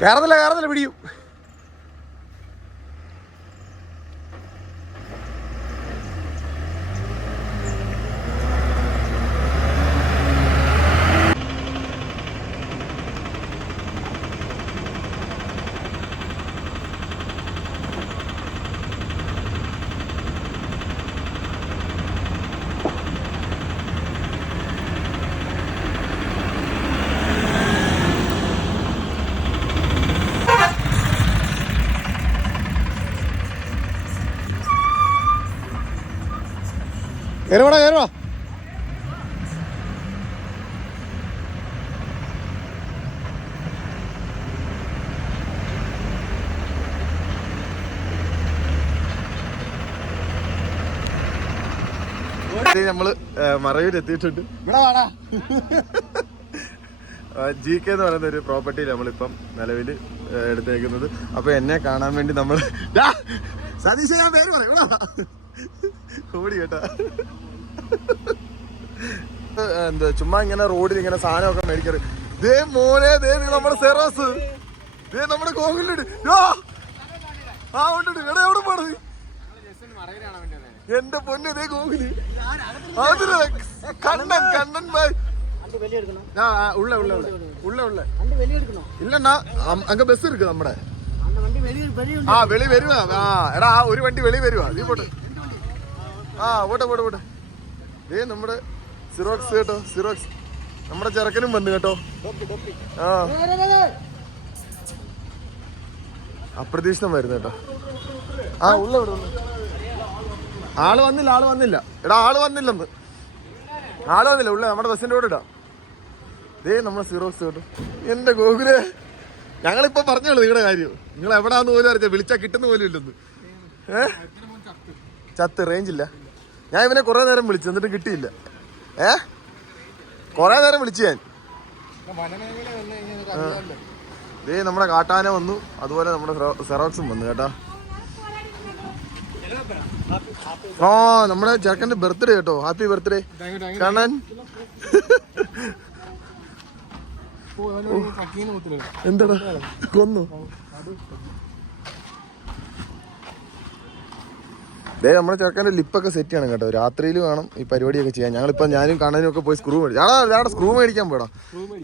കയറത്തില്ല പിടിയും. കയറുവാ. നമ്മള് മറയൂർ എത്തിയിട്ടുണ്ട്. GK എന്ന് പറയുന്ന ഒരു പ്രോപ്പർട്ടിയിൽ നമ്മളിപ്പം നിലവിൽ എടുത്തേക്കുന്നത്. അപ്പൊ എന്നെ കാണാൻ വേണ്ടി നമ്മള് സതീശ, ഞാൻ പേര് പറയാം ഓടി കേട്ടാ. എന്താ ചുമ്മാ ഇങ്ങനെ റോഡിൽ ഇങ്ങനെ സാധനമൊക്കെ മേടിക്കാറ്. ദേ മോനെ, ദേ നമ്മുടെ സെറോസ്, ദേ നമ്മുടെ കോവിലുണ്ട്. ആ ഉണ്ട്. എവിടെ പോണത്? എന്റെ പൊന്ന്, ദേ കോവില്. കണ്ണൻ ഭായ്. ഉള്ള ഇല്ലണ്ണാ, അങ്ങ് ബസ് ഇருக்கு നമ്മുടെ. ആ വെളി വരുവാ. എടാ ഒരു വണ്ടി വെളി വരുവാ, നീ പോട്ട്. പോട്ടെ. ദേ നമ്മുടെ സിറോക്സ് കേട്ടോ, സിറോക്സ് നമ്മുടെ ചെറുക്കനും വന്നു കേട്ടോ. ആ അപ്രതീക്ഷിതം വരുന്നു കേട്ടോ. ആ ഉള്ള ഇവിടെ ആള് വന്നില്ല. എടാ ആള് വന്നില്ലെന്ന്. ഉള്ള നമ്മുടെ ബസ്സിന്റെ കൂടെ ഇടാ. ദേ നമ്മളെ സീറോക്സ് കേട്ടോ. എന്റെ ഗോകുലേ, ഞങ്ങളിപ്പോ പറഞ്ഞോളൂ നിങ്ങളുടെ കാര്യം. നിങ്ങൾ എവിടാന്ന് പോലും അറിയാം, വിളിച്ചാ കിട്ടുന്ന പോലും ഇല്ലെന്ന്. ചത്ത് റേഞ്ച് ഇല്ല. ഞാൻ ഇവനെ കുറെ നേരം വിളിച്ചു, എന്നിട്ട് കിട്ടിയില്ല. കുറെ നേരം വിളിച്ചു ഞാൻ. ദേ നമ്മുടെ കാട്ടാന വന്നു, അതുപോലെ നമ്മുടെ സെറോക്സും വന്നു കേട്ടാ. ആ നമ്മുടെ ചെറുക്കന്റെ ബർത്ത്ഡേ കേട്ടോ. Happy birthday Kannan. എന്താടാ കൊന്നു? ദേ നമ്മുടെ ചെറുക്കൻ്റെ ലിപ്പൊക്കെ സെറ്റ് ചെയ്യണം കേട്ടോ. രാത്രിയിൽ വേണം ഈ പരിപാടിയൊക്കെ ചെയ്യാൻ. ഞാനും കണ്ണനും ഒക്കെ പോയി സ്ക്രൂ മേടിച്ചു. അവിടെ സ്ക്രൂ മേടിക്കാൻ പോടാ.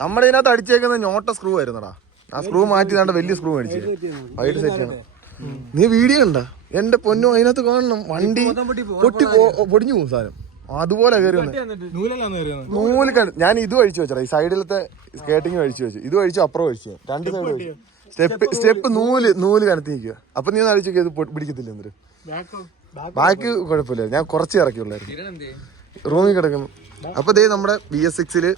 നമ്മുടെ ഇതിനകത്ത് അടിച്ചേക്കുന്ന ഞോട്ട സ്ക്രൂ ആയിരുന്നടാ. ആ സ്ക്രൂ മാറ്റി നാണ്ട വലിയ സ്ക്രൂ മേടിച്ചു വൈകിട്ട് സെറ്റ് ചെയ്യണം. നീ വീഡിയോ ഉണ്ടാ? എന്റെ പൊന്നു അതിനകത്ത് കാണണം. വണ്ടി പൊടിഞ്ഞു പോകും സാധനം. അതുപോലെ കയറി നൂല് ഞാൻ ഇത് കഴിച്ചു വെച്ചടാ. ഈ സൈഡിലത്തെ സ്കേട്ടിങ് കഴിച്ചു വെച്ചു. ഇത് കഴിച്ചു, അപ്പുറം കഴിച്ചു. രണ്ട് സൈഡ് കഴിച്ചു. സ്റ്റെപ്പ് നൂല് കനത്തി നിൽക്കുക. അപ്പൊ നീ ഒന്ന് അടിച്ചു ഇത് പിടിക്കത്തില്ല. എന്നിട്ട് ബാക്കി കുഴപ്പമില്ല, ഞാൻ കുറച്ച് ഇറക്കിയുള്ളായിരുന്നു. റൂമിൽ കിടക്കുന്നു. അപ്പൊ ദേ നമ്മുടെ VS6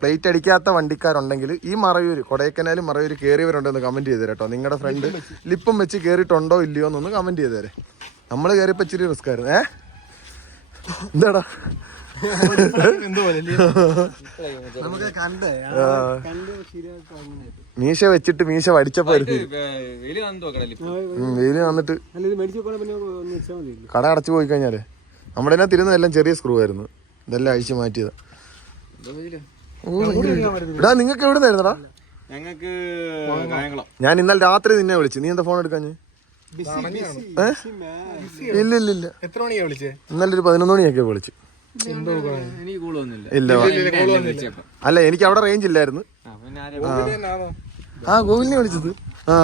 പ്ലേറ്റ് അടിക്കാത്ത വണ്ടിക്കാരുണ്ടെങ്കിൽ ഈ മറയൂര്, കൊടൈക്കനാലും മറയൂര് കയറിയവരുണ്ടെന്ന് കമന്റ് ചെയ്തേരെ കേട്ടോ. നിങ്ങളുടെ ഫ്രണ്ട് ലിപ്പം വെച്ച് കയറിയിട്ടുണ്ടോ ഇല്ലയോ എന്നൊന്ന് കമന്റ് ചെയ്തേരെ. നമ്മൾ കയറിയപ്പോ ഇച്ചിരി റിസ്ക് ആയിരുന്നു. എന്താടാ മീശ വെച്ചിട്ട് മീശ വടിച്ചപ്പോ വെയില് വന്നിട്ട് കട അടച്ചു പോയി കഴിഞ്ഞാല് നമ്മുടെ ഇതിനകത്ത് ഇരുന്നതെല്ലാം ചെറിയ സ്ക്രൂ ആയിരുന്നു. ഇതെല്ലാം അഴിച്ചു മാറ്റിയതാ. എടാ നിങ്ങൾക്ക് എവിടെ നിന്നായിരുന്നടാ? ഞാൻ ഇന്നലെ രാത്രി നിന്നെ വിളിച്ചു. നീ എന്താ ഫോൺ എടുക്കാഞ്ഞ്? ഇല്ല എത്ര മണിയാ വിളിച്ചേ? ഇന്നലെ ഒരു 11 മണിയൊക്കെ വിളിച്ചു. ഇല്ല അല്ല, എനിക്ക് അവിടെ റേഞ്ച് ഇല്ലായിരുന്നു. ആ ഗോകുലിനെ വിളിച്ചത്. ആ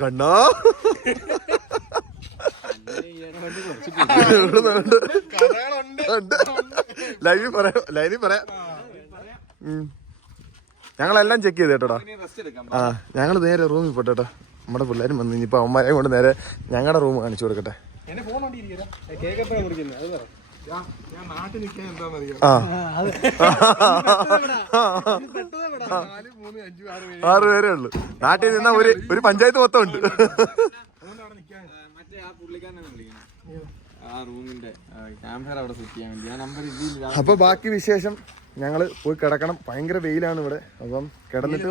കണ്ണാ ലൈവിൽ പറയാം. ഞങ്ങളെല്ലാം ചെക്ക് ചെയ്ത് കേട്ടോടാ. ആ ഞങ്ങൾ നേരെ റൂമിൽ പോട്ടെട്ടോ. നമ്മുടെ പിള്ളേരും വന്നു. ഇനിയിപ്പോൾ അവന്മാരെ കൊണ്ട് നേരെ ഞങ്ങളുടെ റൂം കാണിച്ചു കൊടുക്കട്ടെ. ആ 6 പേരേ ഉള്ളു. നാട്ടിൽ നിന്നാ ഒരു പഞ്ചായത്ത് മൊത്തം ഉണ്ട്. അപ്പൊ ബാക്കി വിശേഷം ഞങ്ങള് പോയി കിടക്കണം. ഭയങ്കര വെയിലാണ് ഇവിടെ. അപ്പം കിടന്നിട്ട്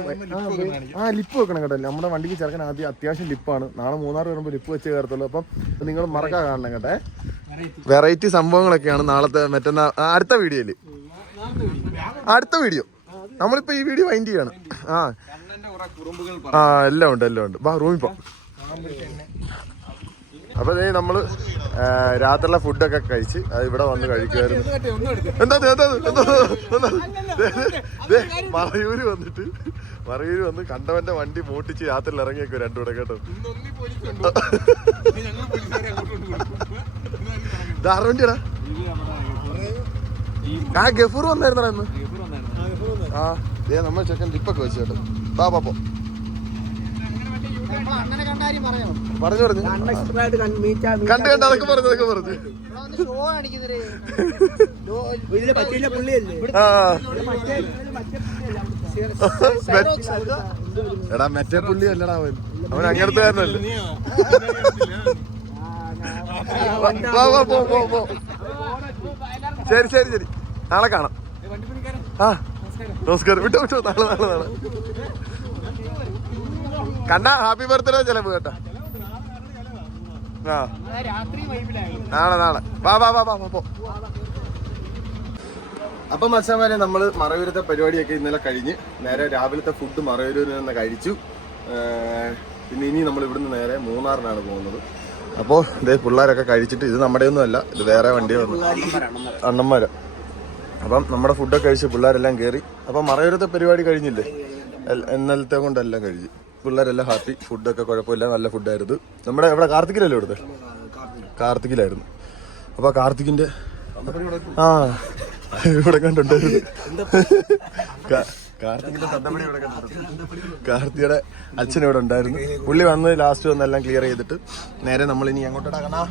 ലിപ്പ് വെക്കണം കേട്ടോ. നമ്മുടെ വണ്ടിക്ക് ചേർക്കാൻ ആദ്യം അത്യാവശ്യം ലിപ്പാണ്. നാളെ മൂന്നാർ വരുമ്പോൾ ലിപ്പ് വെച്ച് കയറത്തുള്ളൂ. അപ്പം നിങ്ങൾ മറക്കാൻ കാണണം കേട്ടെ. വെറൈറ്റി സംഭവങ്ങളൊക്കെയാണ് നാളത്തെ അടുത്ത വീഡിയോ. നമ്മളിപ്പോ ഈ വീഡിയോ വൈൻഡ് ചെയ്യാണ്. എല്ലാം ഉണ്ട്. വാ റൂമിൽ പോ. അപ്പൊ നമ്മള് രാത്രിയിലെ ഫുഡൊക്കെ കഴിച്ച് അത് ഇവിടെ വന്ന് കഴിക്കുമായിരുന്നു. മറയൂര് വന്ന് കണ്ടവന്റെ വണ്ടി മോട്ടിച്ച് രാത്രിയിൽ ഇറങ്ങിയേക്കോ രണ്ടുകൂടെ കേട്ടോ. ധാരവണ്ടിയടാ. ആ ഗഫൂർ വന്നായിരുന്നടാ ഇന്ന്. ആ നമ്മൾ ചെക്കൻ ലിപ്പൊക്കെ വെച്ച് കേട്ടോ. പോ പറഞ്ഞു കണ്ട് അതൊക്കെ പറഞ്ഞു. എടാ മറ്റേ പുള്ളി അല്ലടാ അവൻ അങ്ങനത്തെ കാരണല്ലേ. ശരി നാളെ കാണാം. ആ നമസ്കാരം. വിട്ടോ നാളെ കണ്ണ ഹാപ്പി ബർത്ത്ഡേ ചെലവ് കേട്ടോ. നാളെ പോ. അപ്പൊ മത്സ്യമാരെ നമ്മള് മറയൂരത്തെ പരിപാടിയൊക്കെ ഇന്നലെ കഴിഞ്ഞ് നേരെ രാവിലത്തെ ഫുഡ് മറയൂരിൽ നിന്ന് കഴിച്ചു. പിന്നെ ഇനി നമ്മൾ ഇവിടുന്ന് നേരെ മൂന്നാറിനാണ് പോകുന്നത്. അപ്പോൾ ഇതേ പിള്ളേരൊക്കെ കഴിച്ചിട്ട്, ഇത് നമ്മുടെ ഒന്നും അല്ല, ഇത് വേറെ വണ്ടിയാണ്, അണ്ണന്മാരാ. അപ്പം നമ്മുടെ ഫുഡൊക്കെ കഴിച്ച് പിള്ളേരെല്ലാം കയറി. അപ്പം മറയൂരത്തെ പരിപാടി കഴിഞ്ഞില്ലേ, ഇന്നലത്തെ കൊണ്ടെല്ലാം കഴിഞ്ഞു. പിള്ളേരെല്ലാം ഹാപ്പി. ഫുഡൊക്കെ കുഴപ്പമില്ല, നല്ല ഫുഡായിരുന്നു. നമ്മുടെ ഇവിടെ കാർത്തികിലല്ലേ ഇവിടുത്തെ? കാർത്തികിലായിരുന്നു. അപ്പൊ കാർത്തികിന്റെ ആ ഇവിടെ കണ്ടുണ്ടായിരുന്നു. കാർത്തികിന്റെ തന്തപ്പടി ഇവിടെ കണ്ടിട്ടുണ്ട്. കാർത്തിയുടെ അച്ഛൻ ഇവിടെ ഉണ്ടായിരുന്നു. പുള്ളി വന്ന് ലാസ്റ്റ് വന്നെല്ലാം ക്ലിയർ ചെയ്തിട്ട് നേരെ നമ്മൾ ഇനി അങ്ങോട്ടാ കാണാ.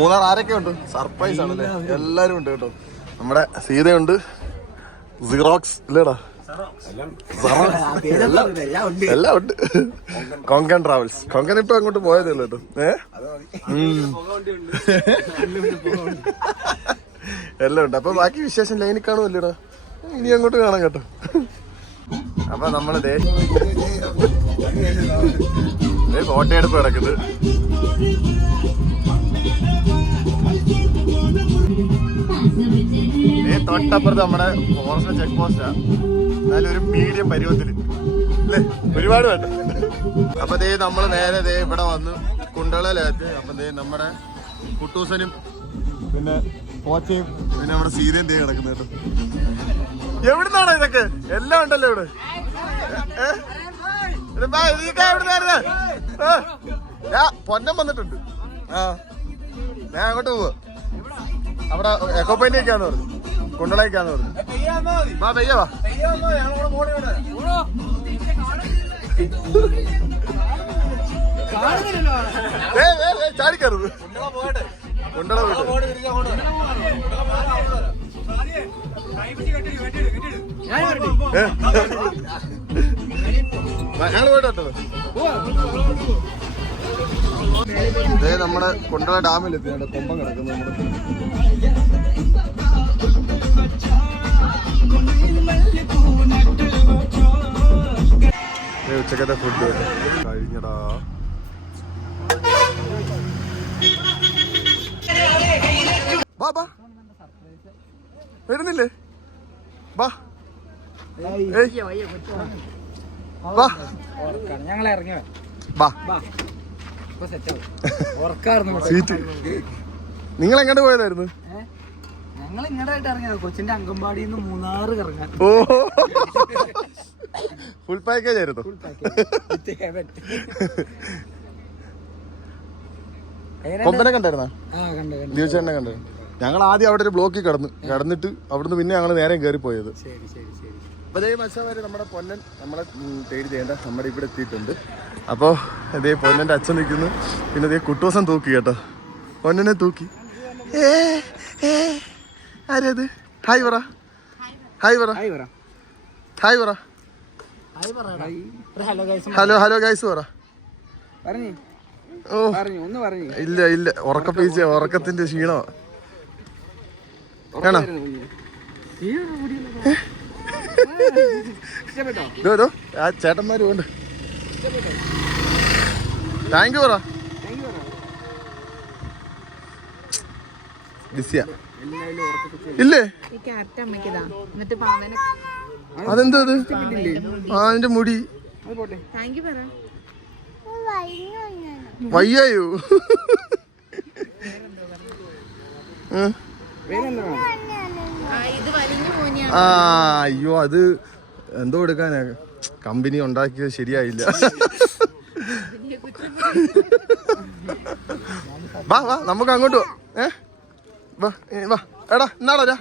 മൂന്നാർ ആരൊക്കെ ഉണ്ട്? സർപ്രൈസ് ആണല്ലേ, എല്ലാരും ഉണ്ട് കേട്ടോ. നമ്മുടെ സീതയുണ്ട്, സിറോക്സ് ഇല്ലേടാ, എല്ലാം ഉണ്ട്. കൊങ്കൺ ട്രാവൽസ്. കൊങ്കൺ ഇപ്പൊ അങ്ങോട്ട് പോയതേ ഉള്ളൂ കേട്ടോ. എല്ലാം ഉണ്ട്. അപ്പൊ ബാക്കി വിശേഷം ലൈനിൽ കാണുമല്ലേടാ, ഇനി അങ്ങോട്ട് കാണാം കേട്ടോ. അപ്പൊ നമ്മള് ഫോട്ടോയെടുപ്പ് കിടക്കുന്നത്. തൊട്ടപ്പുറത്ത് നമ്മുടെ ഫോറസ്റ്റ് ചെക്ക് പോസ്റ്റാ. എന്നാലും ഒരു മീഡിയം പരുവത്തില് അല്ലേ, ഒരുപാട് വേണ്ട. അപ്പൊ നമ്മള് നേരെ ഇവിടെ വന്ന് കുണ്ടളയിലെത്തി. അപ്പൊ നമ്മുടെ കുട്ടൂസനും പിന്നെ പോച്ചയും പിന്നെ നമ്മുടെ സീതയും കിടക്കുന്നത് കേട്ടോ. എവിടുന്നാണോ ഇതൊക്കെ? എല്ലാം ഉണ്ടല്ലോ ഇവിടെ. പൊന്നം വന്നിട്ടുണ്ട്. ഞാൻ അങ്ങോട്ട് പോവാ. അവിടെ എക്കോ പോയിന്റിലേക്കാന്ന് പറഞ്ഞു, കുണ്ടളേക്കാന്ന് പറഞ്ഞു. വാ പെയ്യ വാ. ചാടിക്കരുത്. കുണ്ടള പോയിട്ട് ഞങ്ങള് പോയിട്ടോ. നമ്മുടെ കുണ്ടള ഡാമിലെത്തി. കൊമ്പം കിടക്കുന്നു. ഉച്ചക്കത്തെ ഫുഡ് കഴിഞ്ഞടാ. ബാ വരുന്നില്ലേ? ബാ ഞങ്ങൾ ഇറങ്ങിയ സീറ്റ്. നിങ്ങൾ എങ്ങോട്ട് പോയതായിരുന്നു? ഞങ്ങൾ ഇങ്ങോട്ടായിട്ട് ഇറങ്ങിയത് കൊച്ചിന്റെ അങ്കമ്പാടിയിൽ നിന്ന് മൂന്നാറ് കറങ്ങാൻ. ഓ ഫുൾ പാക്കേജ് ആയിരുന്നു. കൊമ്പനെ കണ്ടായിരുന്നാ? ദിവസേനെ കണ്ടായിരുന്നു. ഞങ്ങൾ ആദ്യം അവിടെ ഒരു ബ്ലോക്കിൽ കിടന്നിട്ട് അവിടുന്ന് പിന്നെ ഞങ്ങൾ നേരെ കയറി പോയത്. അപ്പൊ മച്ചാമാര് നമ്മുടെ പൊന്നൻ നമ്മളെ തേടി ചെയ്യേണ്ട നമ്മുടെ ഇവിടെ എത്തിയിട്ടുണ്ട്. അപ്പോൾ പൊന്നന്റെ അച്ഛൻ നിൽക്കുന്നു. പിന്നെ കുട്ടൂസം തൂക്കി കേട്ടോ, പൊന്നനെ തൂക്കി. ആരത്? ഹായ് പറ, ഹായ് പറ, ഹായ് പറ. ഹലോ ഹലോ ഗൈസ് പറ. ഓ ഇല്ല ഇല്ല, ഉറക്കത്തിന്റെ ക്ഷീണമാ. ആണോ? ആ ചേട്ടന്മാരും ഉണ്ട്. താങ്ക് യു പറ. ബിസിയാ ഇല്ലേ? അതെന്താ അത്? ആ അതിന്റെ മുടി വയ്യായോ? ആ അയ്യോ, അത് എന്തോ എടുക്കാനാ, കമ്പനി ഉണ്ടാക്കിയത് ശരിയായില്ല. വാ വാ നമുക്ക് അങ്ങോട്ട് വാ. വാ എടാ എന്നാടാ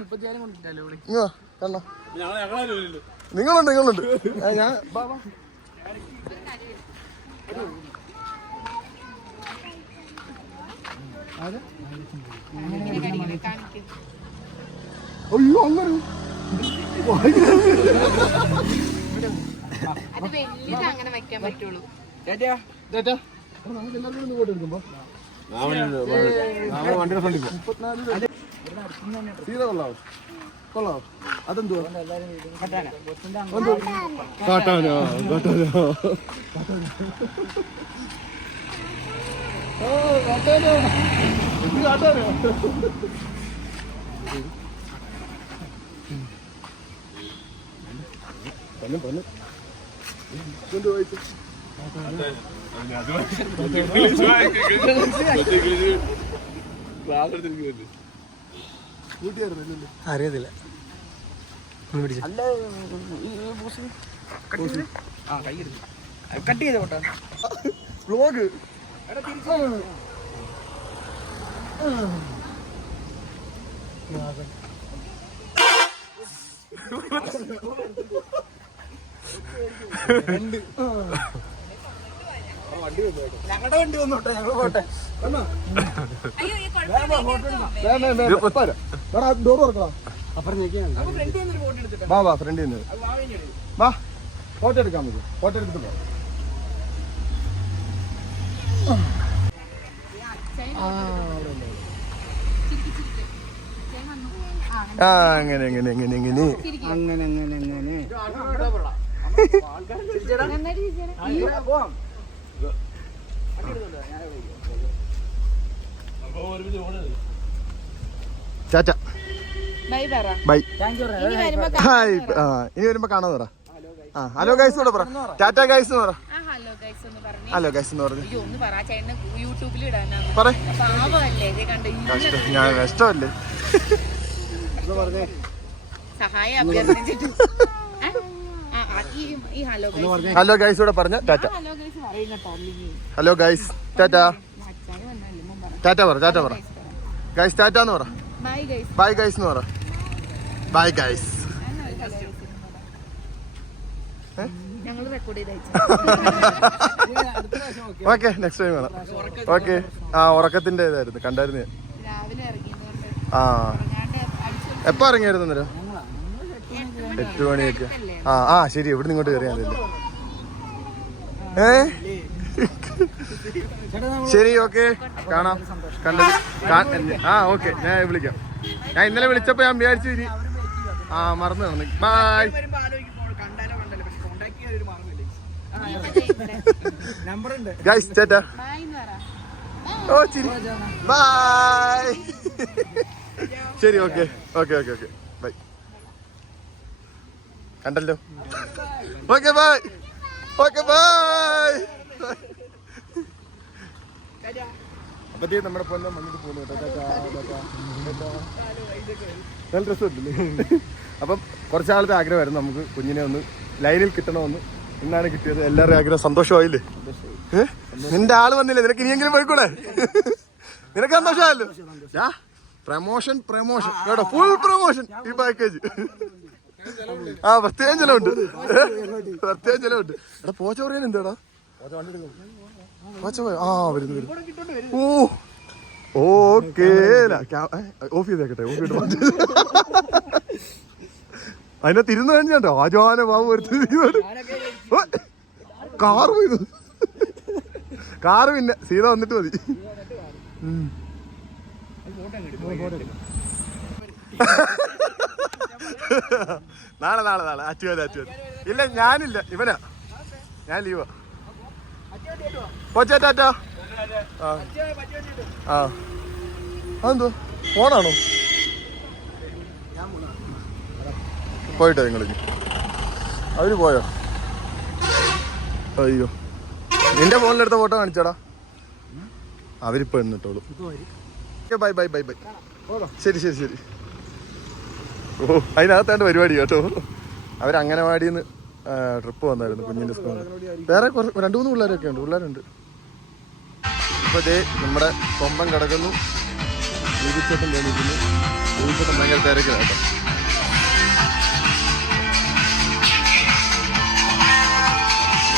കണ്ണ. നിങ്ങളുണ്ട് ഞാൻ അയ്യോ അങ്ങനെ അങ്ങനെ വെക്കാൻ പറ്റുള്ളൂ. വണ്ടിയുടെ ഫ്രണ്ടിൽ സീത കൊള്ളാവോ? കൊള്ളാവോ? അതെന്തുവാ? കാട്ടാനോ? കാട്ടാനോ? പൊന്നു അറിയത്തില്ല. കട്ട് ചെയ്ത പോട്ടെ. വ്ലോഗ് ഞങ്ങളുടെ വണ്ടി വന്നോട്ടെ, ഞങ്ങൾ പോട്ടെ. ഡോർ തുറക്കടാ. വാ വാ ഫ്രണ്ടിൽ നിന്ന് വാ, ഫോട്ടോ എടുക്കാൻ പറ്റും. ഫോട്ടോ എടുത്തിട്ട് പോ. ആ അങ്ങനെ അങ്ങനെ അങ്ങനെ അങ്ങനെ അങ്ങനെ അങ്ങനെ അങ്ങനെ ടാറ്റ ബൈ പറ. ബൈ. ഇനി വരുമ്പോ ഹായ്. ഇനി വരുമ്പോ കാണാൻ പറ. ആ ഹലോ ഗൈസ് കൂടെ പറ. ടാറ്റ ഗൈസ് എന്ന് പറ. ഹലോ ഗൈസ് എന്ന് പറഞ്ഞു. ഹലോ ഗൈസ് എന്ന് പറഞ്ഞു. അയ്യോ ഒന്ന് പറ, ചേട്ടന് യൂട്യൂബിൽ ഇടാനാണ്. പറ. പാവല്ലേ ഇത് കണ്ട് ഞാൻ കഷ്ടമല്ലേ സഹായം അഭ്യർത്ഥിച്ചിട്ട്. ഈ ഹലോ ഗൈസ്, ഹലോ ഗൈസ് കൂടെ പറഞ്ഞ ടാറ്റ. ഹലോ ഗൈസ് പറയുന്നട്ടോ. Hello guys tata. അച്ഛാന് വന്നല്ലേ മുമ്പ് പറ. ടാറ്റ പറ. ടാറ്റ പറ ഗൈസ്. ടാറ്റ എന്ന് പറ. Bye guys. ബൈ ഗൈസ് എന്ന് പറ. Bye guys. ഞങ്ങൾ റെക്കോർഡ് ചെയ്ത് അയച്ചു. ഓക്കെ നെക്സ്റ്റ് ടൈം വേണം. ഓക്കെ. ആ ഉറക്കത്തിന്റെ ഇതായിരുന്നു, കണ്ടായിരുന്നു ഞാൻ. രാവിലെ ഇറങ്ങിയതുകൊണ്ട് ആ ഉറങ്ങാണ്ട് അടിച്ചു. എപ്പോ ഇറങ്ങിയായിരുന്നു അന്നേരം? 8 മണിയൊക്കെ. ആ ശരി. എവിടെ നിന്ന് ഇങ്ങോട്ട് കയറിയാന്നില്ല. ശരി ഓക്കെ കാണാം. കണ്ടത് ഓക്കെ. ഞാൻ വിളിക്കാം. ഞാൻ ഇന്നലെ വിളിച്ചപ്പോ ഞാൻ വിചാരിച്ചു ഇനി മറന്നു തന്നു. ബൈ. ഗൈസ് ടാറ്റ. ബൈ എന്ന് പറ. ഓ ശരി ബൈ. ശരി okay okay okay okay bye. കണ്ടല്ലോ. Okay bye. Okay bye. അപ്പത്തേ നമ്മുടെ പൊന്നെ മണ്ണിട്ട് പോകുന്നു കേട്ടോ. നല്ല രസമുണ്ടല്ലേ? അപ്പം കുറച്ചാളത്തെ ആഗ്രഹമായിരുന്നു നമുക്ക് കുഞ്ഞിനെ ഒന്ന് ലൈനിൽ കിട്ടണമെന്ന്. ഇന്നാണ് കിട്ടിയത്. എല്ലാവരുടെയും ആഗ്രഹം സന്തോഷമായില്ലേ? നിന്റെ ആള് വന്നില്ലേ? നിനക്ക് ഇനിയെങ്കിലും പോയിക്കൂടെ? നിനക്ക് സന്തോഷമായല്ലോ. പ്രമോഷൻ കേട്ടോ. ഫുൾ പ്രമോഷൻ ഈ പാക്കേജ്. പ്രത്യേകം ചെലവുണ്ട്. പ്രത്യേകം ചെലവുണ്ട്. എടാ പോച്ച പറയാൻ എന്താടാ? പോച്ച പോയ വരുന്നു. ഓ ഓക്കേ. ഓഫ് ചെയ്തേക്കട്ടെ. ഓഫ് ചെയ്തിട്ട് അതിനകത്ത് ഇരുന്ന് കഴിഞ്ഞാട്ടോ ആജാന ബാബു വരുന്നത്. കാറ് പോയത്. കാറ് പിന്നെ സീത വന്നിട്ട് മതി. നാളെ അറ്റുമതി. ഇല്ല ഞാനില്ല, ഇവനാ. ഞാൻ ലീവാ. പോച്ചാ ടാറ്റ. അതെന്തോ ഫോണാണോ? പോയിട്ടോ നിങ്ങൾ? അവര് പോയോ? അയ്യോ നിന്റെ ഫോണിലെടുത്ത ഫോട്ടോ കാണിച്ചാടാ. അവരിപ്പോ എന്നിട്ടോളൂ. Bye bye bye bye. ശരി ശരി ശരി. ഓ അതിനകത്താണ്ട് പരിപാടി കേട്ടോ. അവരങ്ങനവാടിയിൽ നിന്ന് ട്രിപ്പ് വന്നായിരുന്നു കുഞ്ഞിൻ്റെ സ്കൂളിൽ. വേറെ 2-3 പിള്ളേരൊക്കെ ഉണ്ട്. പിള്ളേരുണ്ട്. ഇപ്പൊ ഇതേ നമ്മുടെ കൊമ്പൻ കിടക്കുന്നു. വീതിച്ചേട്ടൻ തോന്നിക്കുന്നു. വീതിച്ചേട്ടൻ ഭയങ്കര തിരക്കില്ല കേട്ടോ.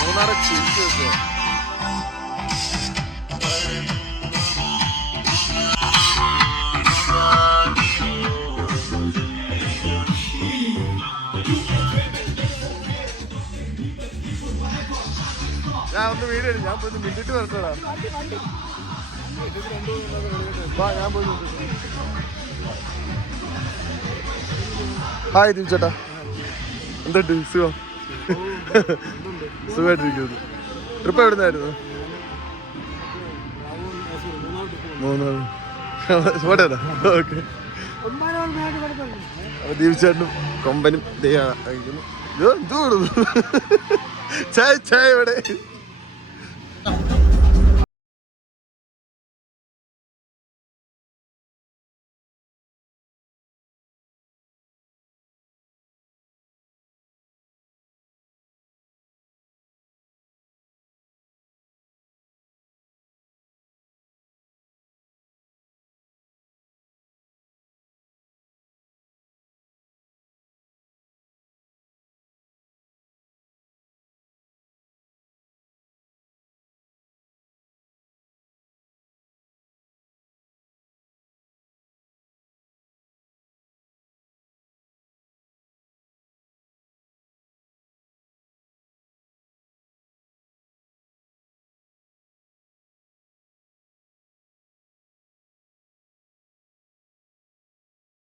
മൂന്നാറെ ചിരിച്ചു വെക്കുക. ഞാൻ ഒന്ന് വീഡിയോ എടുക്കും. ഞാൻ പോയി മിണ്ടിട്ട് വരട്ടോടാ. ഞാൻ പോയി. ഹായ് ദിൽച്ചേട്ടാ. എന്തുണ്ട്? സുഖം? സുഖമായിട്ടിരിക്കുന്നു. ട്രിപ്പ് എവിടുന്നായിരുന്നു? പോട്ടേടാ. ഓക്കെ. അപ്പൊ ദീപിച്ചേട്ടനും കൊമ്പനും കഴിക്കുന്നു. ചായ ചായ ഇവിടെ.